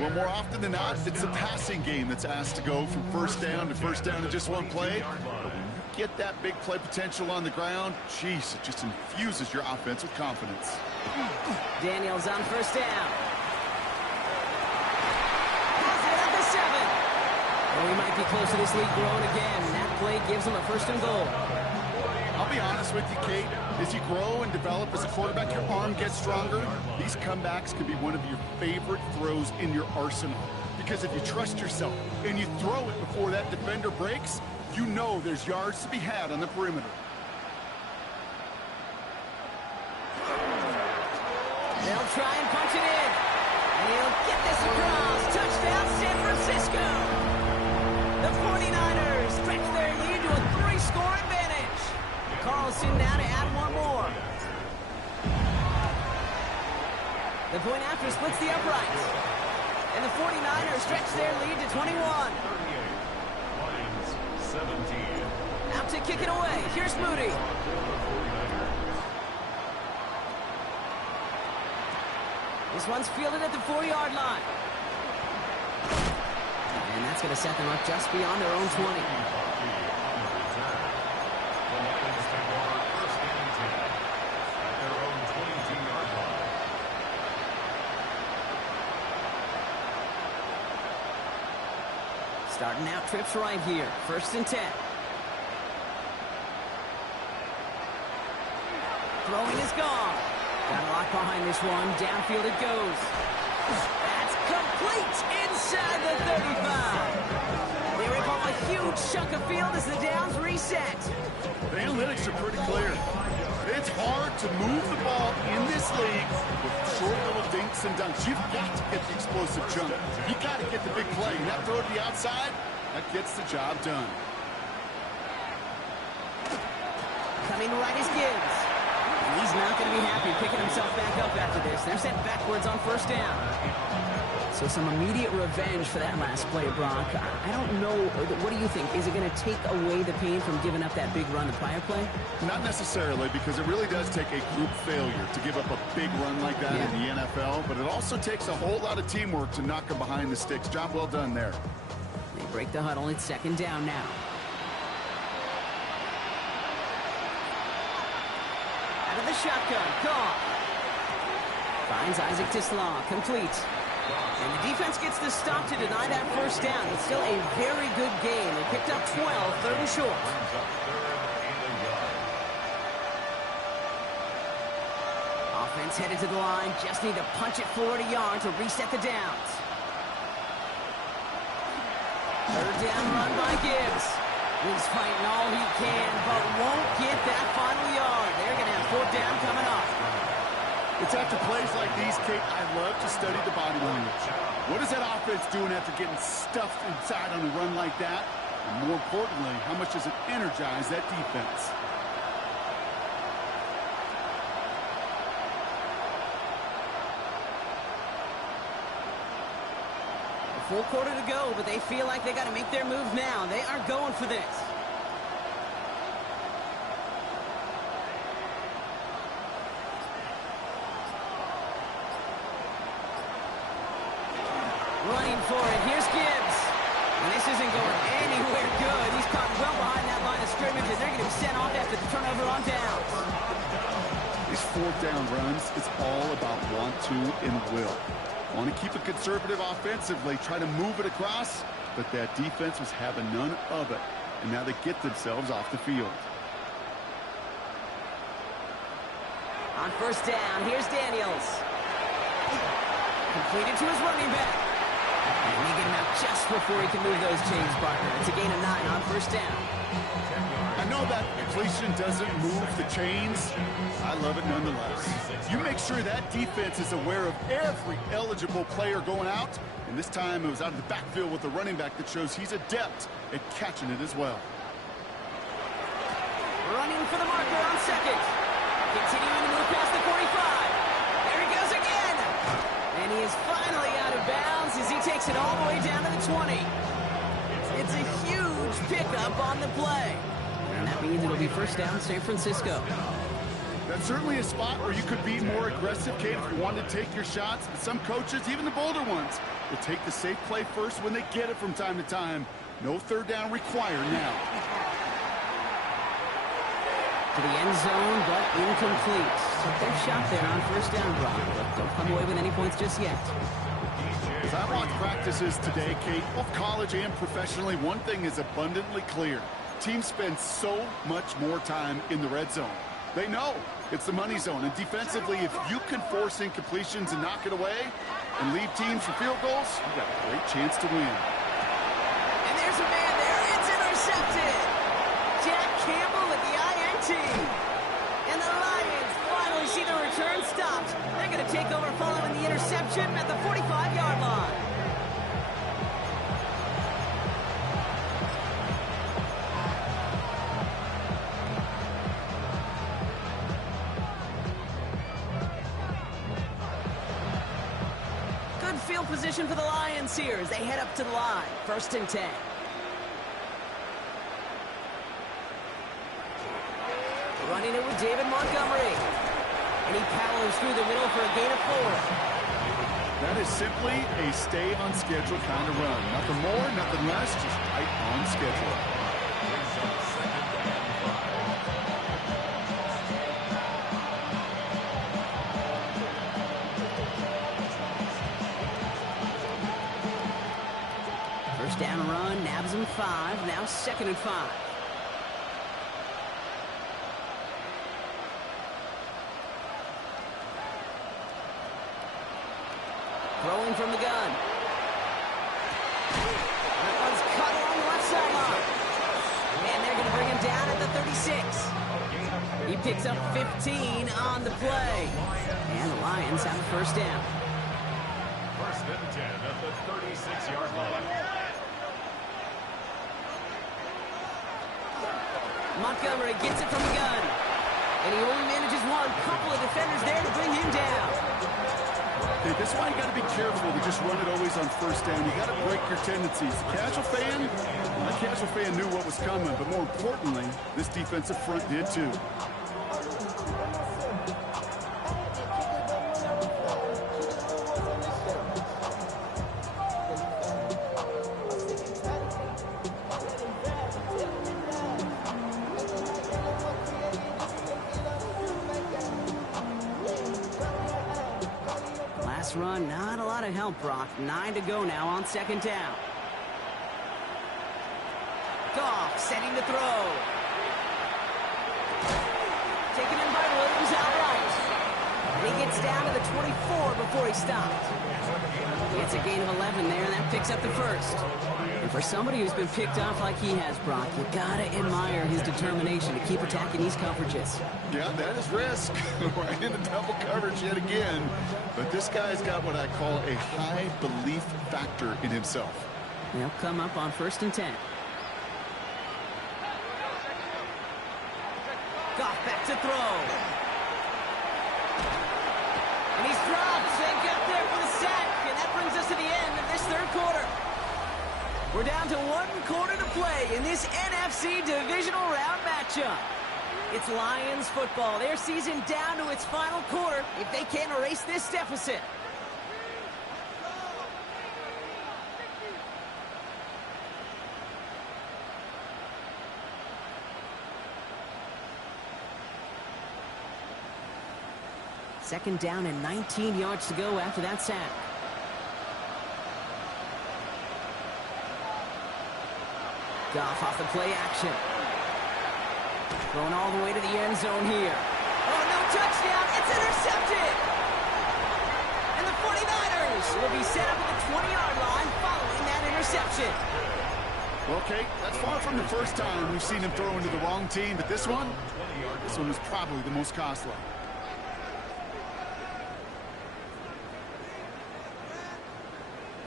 Well, more often than not, it's the passing game that's asked to go from first down to just one play. But when you get that big play potential on the ground, geez, it just infuses your offense with confidence. Daniels on first down. Has it at the 7. Well, we might be close to this lead growing again. That play gives them a first and goal. I'll be honest with you, Kate. As you grow and develop as a quarterback, your arm gets stronger. These comebacks can be one of your favorite throws in your arsenal. Because if you trust yourself and you throw it before that defender breaks, you know there's yards to be had on the perimeter. They'll try and punch it in. And he'll get this across. Touchdown, San Francisco. The 49ers stretch their lead to a 3-score advantage. Carlson now to add one more. The point after splits the uprights. And the 49ers stretch their lead to 21. 17. Out to kick it away. Here's Moody. This one's fielded at the 4-yard line. And that's going to set them up just beyond their own 20. Starting out trips right here. 1st and 10. Throwing is gone. Got a lot behind this one. Downfield it goes. That's complete inside the 35. They rip off a huge chunk of field as the downs reset. The analytics are pretty clear. It's hard to move the ball in this league with short little dinks and dunks. You've got to get the explosive jump. You got to get the big play. And that throw to the outside, that gets the job done. Coming right is Gibbs. He's not going to be happy picking himself back up after this. They're sent backwards on 1st down. So some immediate revenge for that last play, Brock. I don't know. What do you think? Is it going to take away the pain from giving up that big run the prior play? Not necessarily, because it really does take a group failure to give up a big run like that in the NFL. But it also takes a whole lot of teamwork to knock them behind the sticks. Job well done there. They break the huddle. It's 2nd down now. Out of the shotgun. Gone. Finds Isaac Tisslaw. Complete. And the defense gets the stop to deny that 1st down. It's still a very good game. They picked up 12, 3rd and short. Offense headed to the line. Just need to punch it forward a yard to reset the downs. 3rd down run by Gibbs. He's fighting all he can, but won't get that final yard. They're going to have 4th down coming up. It's after plays like these, Kate, I love to study the body language. What is that offense doing after getting stuffed inside on a run like that? And more importantly, how much does it energize that defense? A full quarter to go, but they feel like they got to make their move now. They are going for this. Running for it. Here's Gibbs. And this isn't going anywhere good. He's caught well behind that line of scrimmage, and they're going to be sent off after the turnover on downs. These 4th down runs, it's all about want to and will. Want to keep it conservative offensively, try to move it across, but that defense was having none of it. And now they get themselves off the field. On 1st down, here's Daniels. Completed to his running back. And they get him out just before he can move those chains, partner. It's a gain of 9 on 1st down. I know that completion doesn't move the chains. I love it nonetheless. You make sure that defense is aware of every eligible player going out. And this time it was out of the backfield with the running back that shows he's adept at catching it as well. Running for the marker on 2nd. Continuing to move past the 45. There he goes again. And he is finally out of bounds as he takes it all the way down to the 20. It's a huge huge pickup on the play. And that means it'll be first down San Francisco. That's certainly a spot where you could be more aggressive, Kate, if you want to take your shots. Some coaches, even the bolder ones, will take the safe play first when they get it from time to time. No third down required now. To the end zone, but incomplete. Took their shot there on first down, Brock, but don't come away with any points just yet. As I watch practices today, Kate, both college and professionally, one thing is abundantly clear. Teams spend so much more time in the red zone. They know it's the money zone, and defensively, if you can force incompletions and knock it away and lead teams for field goals, you've got a great chance to win. And there's a man there. It's intercepted. Jack Campbell with the INT. And the Lions finally see the return stopped. They're going to take over following the interception at the 45-yard line. Field position for the Lions here as they head up to the line. First and 10. Running it with David Montgomery. And he powers through the middle for a gain of 4. That is simply a stay on schedule kind of run. Nothing more, nothing less, just right on schedule. Down run, nabs him 5, now 2nd and 5. Throwing from the gun. That one's cut along the left sideline. And they're going to bring him down at the 36. He picks up 15 on the play. And the Lions have a first down. First and 10 at the 36-yard line. Montgomery gets it from the gun. And he only manages one. Couple of defenders there to bring him down. Okay, that's why you got to be careful to just run it always on first down. You got to break your tendencies. Casual fan, my casual fan knew what was coming, but more importantly, this defensive front did too. Run, not a lot of help, Brock. 9 to go now on 2nd down. Goff setting to throw. Taken in by Williams outright. And he gets down to the 24 before he stopped. It's a gain of 11 there, and that picks up the first. And for somebody who's been picked off like he has, Brock, you gotta admire his determination to keep attacking these coverages. Yeah, that is risk. Right into double coverage yet again. But this guy's got what I call a high belief factor in himself. They'll come up on 1st and 10. Goff back to throw. And he's dropped. They got there for the sack. And that brings us to the end of this 3rd quarter. We're down to 1 quarter to play in this NFC Divisional Round matchup. It's Lions football. Their season down to its final quarter if they can't erase this deficit. Second down and 19 yards to go after that sack. Goff off the play action. Going all the way to the end zone here. Oh, no touchdown. It's intercepted. And the 49ers will be set up at the 20-yard line following that interception. Well, Kate, that's far from the first time we've seen him throw into the wrong team, but this one was probably the most costly.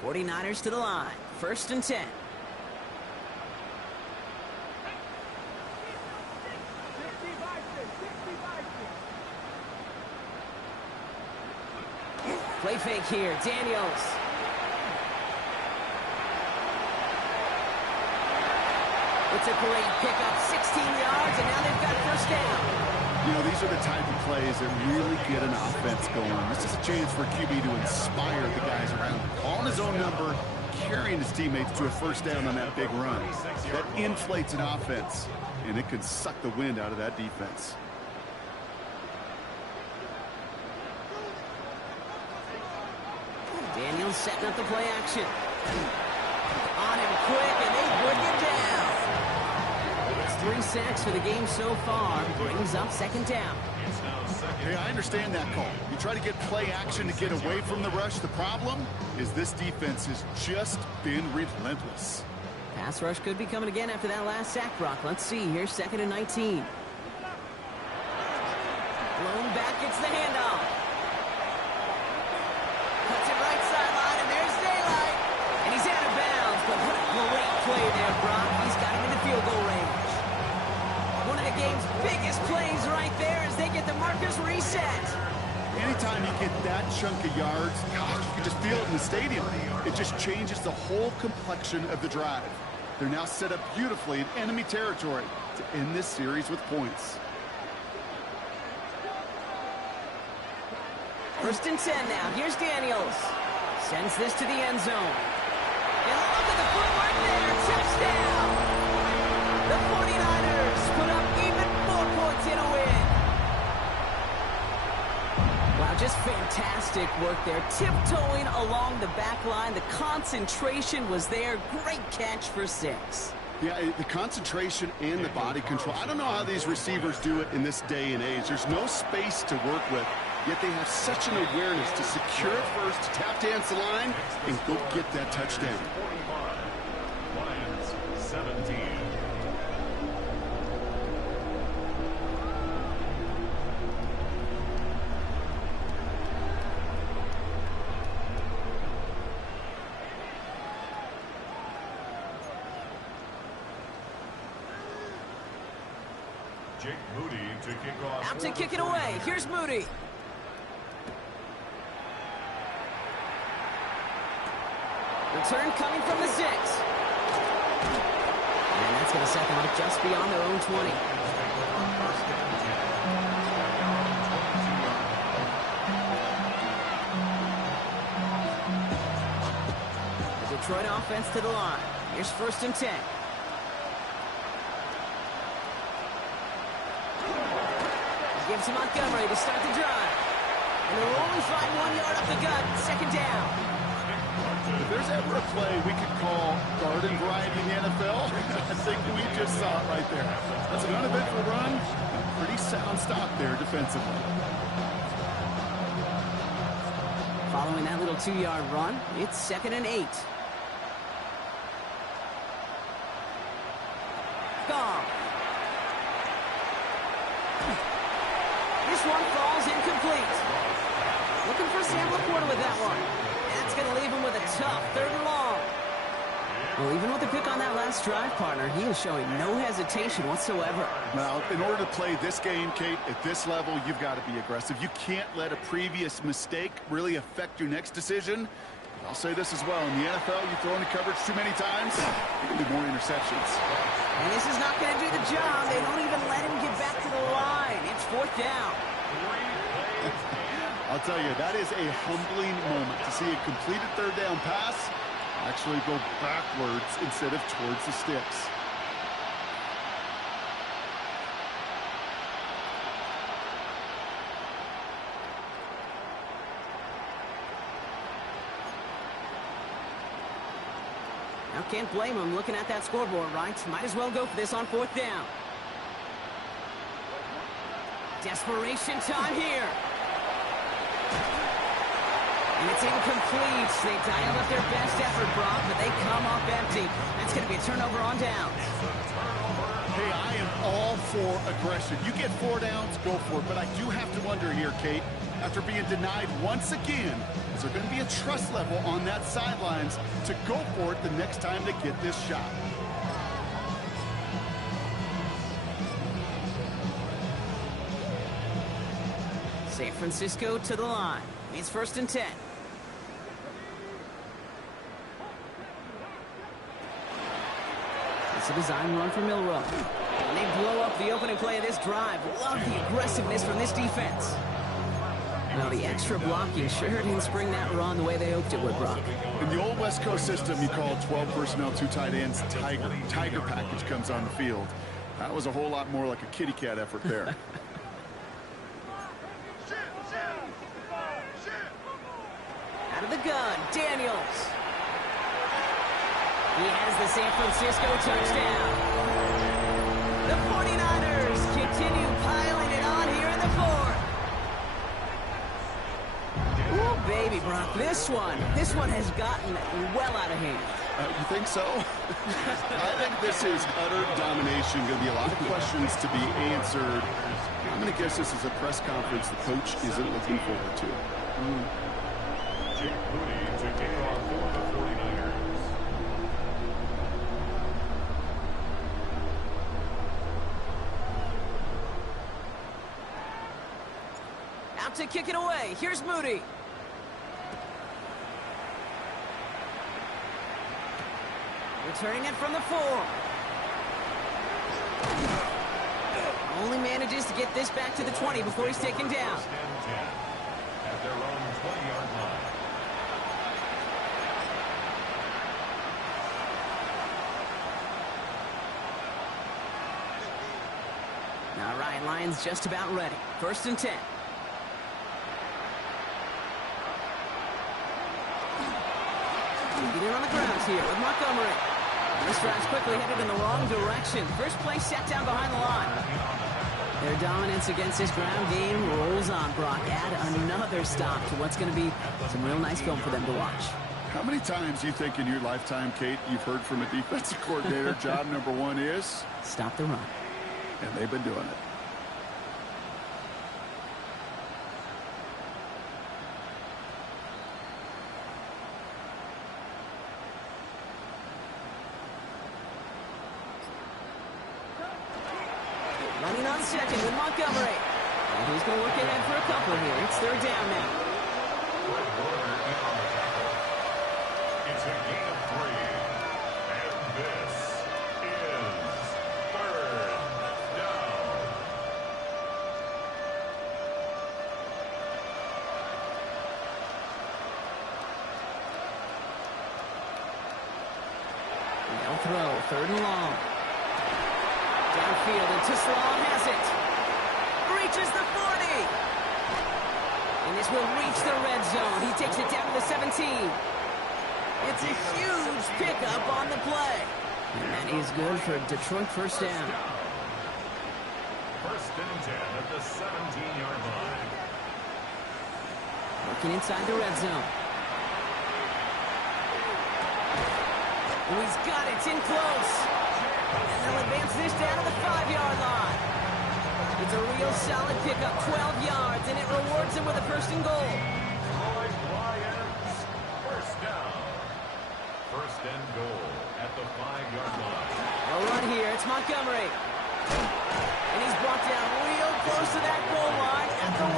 '49ers to the line. 1st and 10. Play fake here. Daniels. It's a great pickup, 16 yards, and now they've got first down. You know, these are the type of plays that really get an offense going. This is a chance for QB to inspire the guys around him. Calling his own number, carrying his teammates to a first down on that big run. That inflates an offense, and it can suck the wind out of that defense. Daniels setting up the play action. On him quick, and they bring him down. It's 3 sacks for the game so far. Brings up second down. Hey, I understand that call. You try to get play action to get away from the rush. The problem is this defense has just been relentless. Pass rush could be coming again after that last sack, Brock. Let's see here, 2nd and 19. Blown back, gets the handoff. Cuts it right sideline, and there's daylight. And he's out of bounds, but what a great play there, Brock. He's got him in the field goal range. One of the game's biggest plays right there as they get the markers reset. Anytime you get that chunk of yards, gosh, you can just feel it in the stadium. It just changes the whole complexion of the drive. They're now set up beautifully in enemy territory to end this series with points. 1st and 10 now. Here's Daniels. Sends this to the end zone. And look at the footwork there. Touchdown! The 49ers put up even more points in a win. Wow, just fantastic work there. Tiptoeing along the back line. The concentration was there. Great catch for 6. Yeah, the concentration and the body control. I don't know how these receivers do it in this day and age. There's no space to work with, yet they have such an awareness to secure it first, tap dance the line, and go get that touchdown. 45, Lions 17. Jake Moody to kick off. Out to kick it away. Here's Moody. Return coming from the 6. And that's going to set them up just beyond their own 20. The Detroit offense to the line. Here's 1st and 10. Gives to Montgomery to start the drive. And they'll only find 1 yard up the gut. 2nd down. If there's ever a play we could call garden variety in the NFL, I think we just saw it right there. That's an uneventful run. Pretty sound stop there defensively. Following that little 2-yard run, it's 2nd and 8. Gone. This one falls incomplete. Looking for Sam LaPorta with that one. That's going to leave him with a tough 3rd and long. Well, even with the pick on that last drive, partner, he is showing no hesitation whatsoever. Now, in order to play this game, Kate, at this level, you've got to be aggressive. You can't let a previous mistake really affect your next decision. I'll say this as well. In the NFL, you throw into coverage too many times, you can do more interceptions. And this is not going to do the job. They don't even let him get back to the line. It's 4th down. I'll tell you, that is a humbling moment to see a completed 3rd down pass actually go backwards instead of towards the sticks. Now, can't blame him looking at that scoreboard, right? Might as well go for this on 4th down. Desperation time here. And it's incomplete. They dialed up their best effort, Brock, but they come up empty. That's going to be a turnover on downs. Hey, I am all for aggression. You get 4 downs, go for it. But I do have to wonder here, Kate, after being denied once again, is there going to be a trust level on that sidelines to go for it the next time they get this shot? San Francisco to the line. It's 1st and 10. It's a design run for Milrow. And they blow up the opening play of this drive. Love the aggressiveness from this defense. Now, the extra blocking sure didn't spring that run the way they hoped it would, Brock. In the old West Coast system, you call 12 personnel, 2 tight ends, Tiger. Tiger package comes on the field. That was a whole lot more like a kitty cat effort there. Out of the gun, Daniels. He has the San Francisco touchdown. The 49ers continue piling it on here in the fourth. Ooh, baby, Brock, this one has gotten well out of hand. You think so? I think this is utter domination. Going to be a lot of questions to be answered. I'm going to guess this is a press conference the coach isn't looking forward to. Jake Moody to kick off for the 49ers. Out to kick it away. Here's Moody. Returning it from the 4. Only manages to get this back to the 20 before he's taken down. First and 10 at their own 20-yard line. Now Ryan Lyons just about ready. First and 10. Get in on the grounds here with Montgomery. And this drive's quickly headed in the wrong direction. First play set down behind the line. Their dominance against this ground game rolls on, Brock. Add another stop to what's going to be some real nice film for them to watch. How many times do you think in your lifetime, Kate, you've heard from a defensive coordinator, job number 1 is? Stop the run. And they've been doing it. Running on second with Montgomery. And he's going to work ahead for a couple here. It's third down now. It's a gain of 3. And this is third down. They'll throw. Third and long. Downfield, and Tisserand has it. Reaches the 40. And this will reach the red zone. He takes it down to the 17. It's a huge pickup on the play. And that is good for Detroit first down. First and 10 at the 17-yard line. Working inside the red zone. Oh, he's got it. It's in close. And they'll advance this down to the 5-yard line. It's a real solid pickup, 12 yards, and it rewards him with a first and goal. Detroit Lions, first down. First and goal at the 5-yard line. A run here. It's Montgomery. And he's brought down real close to that goal line at the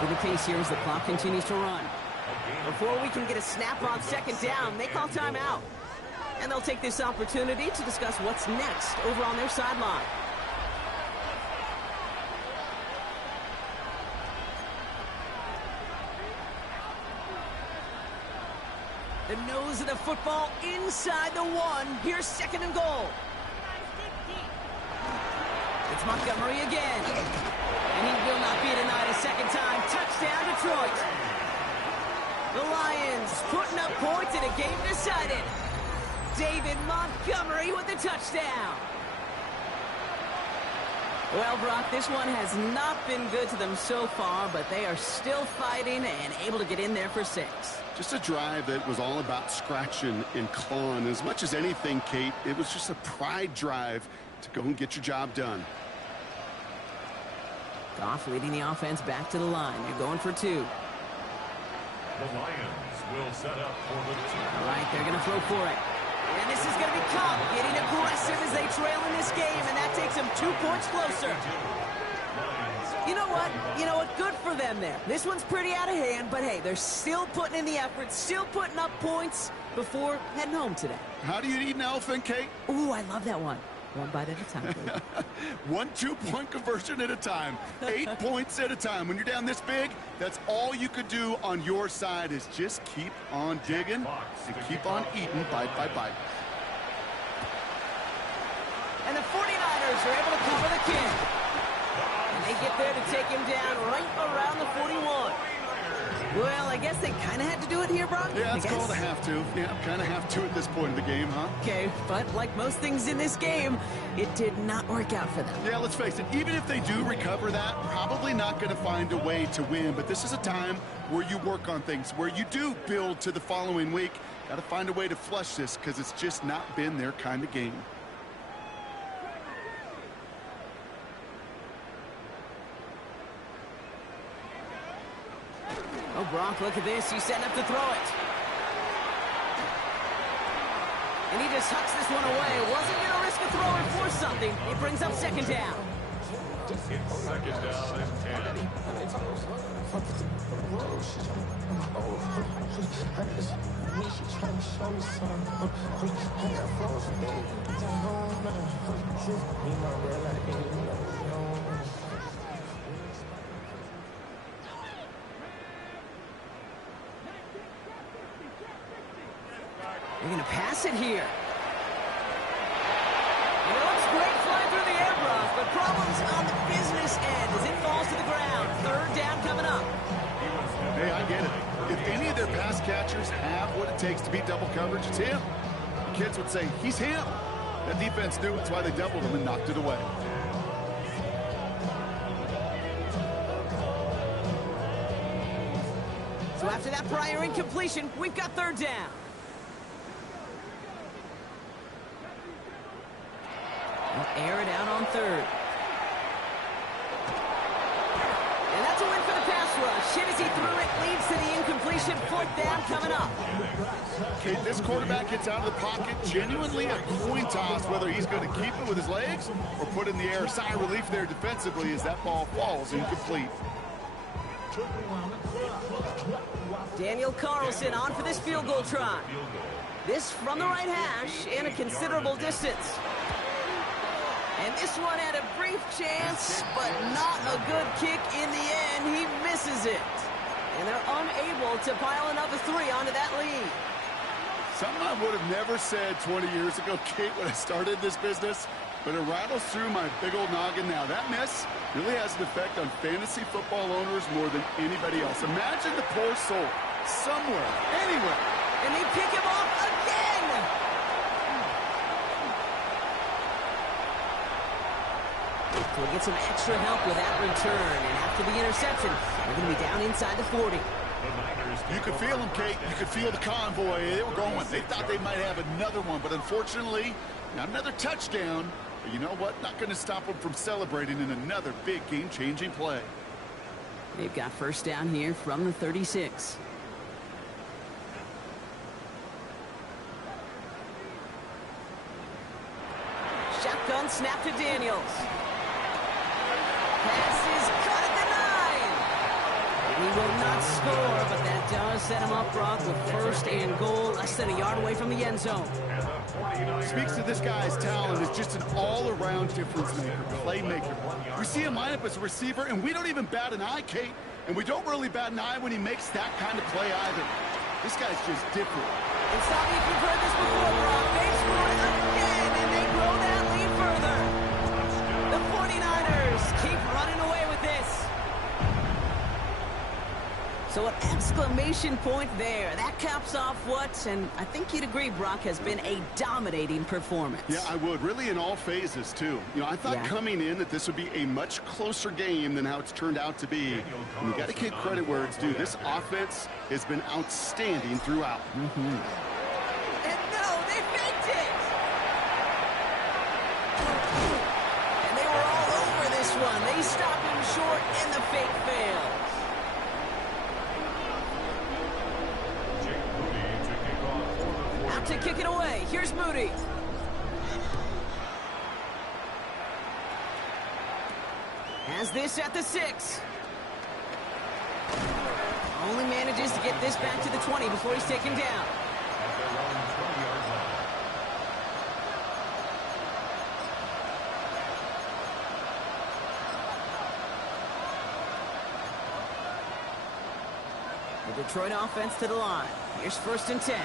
1. The case here is the clock continues to run. Before we can get a snap on second down, they call timeout. And they'll take this opportunity to discuss what's next over on their sideline. The nose of the football inside the 1. Here's second and goal. It's Montgomery again. And he will not be denied a second time. Touchdown, Detroit. The Lions putting up points in a game decided. David Montgomery with the touchdown. Well, Brock, this one has not been good to them so far, but they are still fighting and able to get in there for 6. Just a drive that was all about scratching and clawing. As much as anything, Kate, it was just a pride drive to go and get your job done. Goff leading the offense back to the line. They're going for 2. The Lions will set up for the 2. All right, they're going to throw for it. And this is going to be Cobb getting aggressive as they trail in this game, and that takes them 2 points closer. You know what? Good for them there. This one's pretty out of hand, but hey, they're still putting in the effort, still putting up points, before heading home today. How do you eat an elephant, Kate? Ooh, I love that one. One bite at a time, baby. 1 2-point conversion at a time. 8 points at a time. When you're down this big, that's all you could do on your side is just keep on digging and keep on eating bite by bite. And the 49ers are able to cover the kid. And they get there to take him down right around the 41. Well, I guess they kind of had to do it here, Brock. Yeah, it's called a have to. Yeah, kind of have to at this point in the game, huh? Okay, but like most things in this game, it did not work out for them. Yeah, let's face it, even if they do recover that, probably not going to find a way to win. But this is a time where you work on things, where you do build to the following week. Got to find a way to flush this because it's just not been their kind of game. Oh, Brock, look at this. He's setting up to throw it. And he just hucks this one away. Wasn't going to risk a throw and force something. It brings up second down. It's second down and 10. They're going to pass it here. And it looks great flying through the air, Brock, but problems on the business end as it falls to the ground. Third down coming up. Hey, I get it. If any of their pass catchers have what it takes to beat double coverage, it's him. The kids would say, he's him. That defense knew it's why they doubled him and knocked it away. So after that prior incompletion, we've got third down. They'll air it out on third. And that's a win for the pass rush. Hit as he threw it, leads to the incompletion. Fourth down coming up. Okay, this quarterback gets out of the pocket, genuinely a coin toss whether he's going to keep it with his legs or put it in the air. Sigh of relief there defensively as that ball falls incomplete. Daniel Carlson on for this field goal try. This from the right hash and a considerable distance. And this one had a brief chance, but not a good kick in the end. He misses it. And they're unable to pile another 3 onto that lead. Something I would have never said 20 years ago, Kate, when I started this business, but it rattles through my big old noggin now. That miss really has an effect on fantasy football owners more than anybody else. Imagine the poor soul somewhere, anywhere. And they pick him off again. So we get some extra help with that return. And after the interception, they're going to be down inside the 40. You could feel them, Kate. You could feel the convoy. They were going. They thought they might have another one, but unfortunately, not another touchdown. But you know what? Not going to stop them from celebrating in another big game-changing play. They've got first down here from the 36. Shotgun snap to Daniels. Pass is caught at the 9. He will not score, but that does set him up, Brock, with first and goal, less than a yard away from the end zone. Speaks to this guy's talent as just an all-around difference maker, playmaker. We see him line up as a receiver, and we don't even bat an eye, Kate. And we don't really bat an eye when he makes that kind of play either. This guy's just different. And stop me if you've heard this before, Brock. They scored again, and they grow that lead further. The 49ers keep running away with this. So an exclamation point there. That caps off what, and I think you'd agree, Brock, has been a dominating performance. Yeah, I would. Really in all phases, too. You know, I thought coming in that this would be a much closer game than how it's turned out to be. And you got to give credit where it's due. This offense has been outstanding throughout. And no, they faked it! And they were all over this one. They stopped him short, and the fake failed. Out to kick it away. Here's Moody. Has this at the 6. Only manages to get this back to the 20 before he's taken down. The Detroit offense to the line. Here's 1st and 10.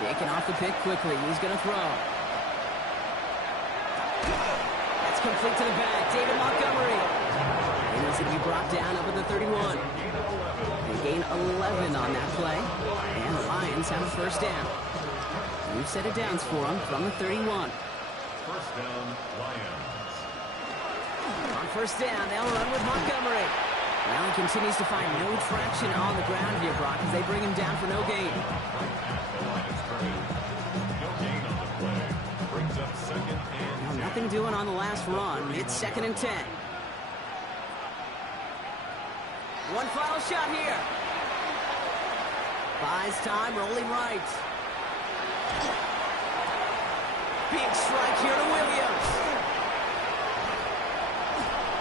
Shaking off the pick quickly. He's going to throw. That's complete to the back. David Montgomery. And he's going to be brought down up at the 31. They gain 11 on that play. And the Lions have a 1st down. New set of downs for them from the 31. 1st down, Lions. On 1st down, they'll run with Montgomery. Now he continues to find no traction on the ground here, Brock, as they bring him down for no gain. The line is scrimmage. No gain on the play. Brings up 2nd and 10. Nothing doing on the last run. It's 2nd and 10. One final shot here. Buys time, rolling right. Big strike here to Williams.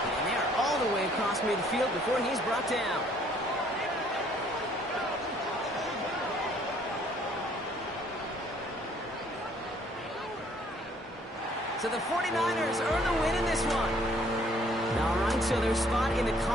And they're all the way across midfield before he's brought down. So the 49ers earn the win in this one. All right, so their spot in the conference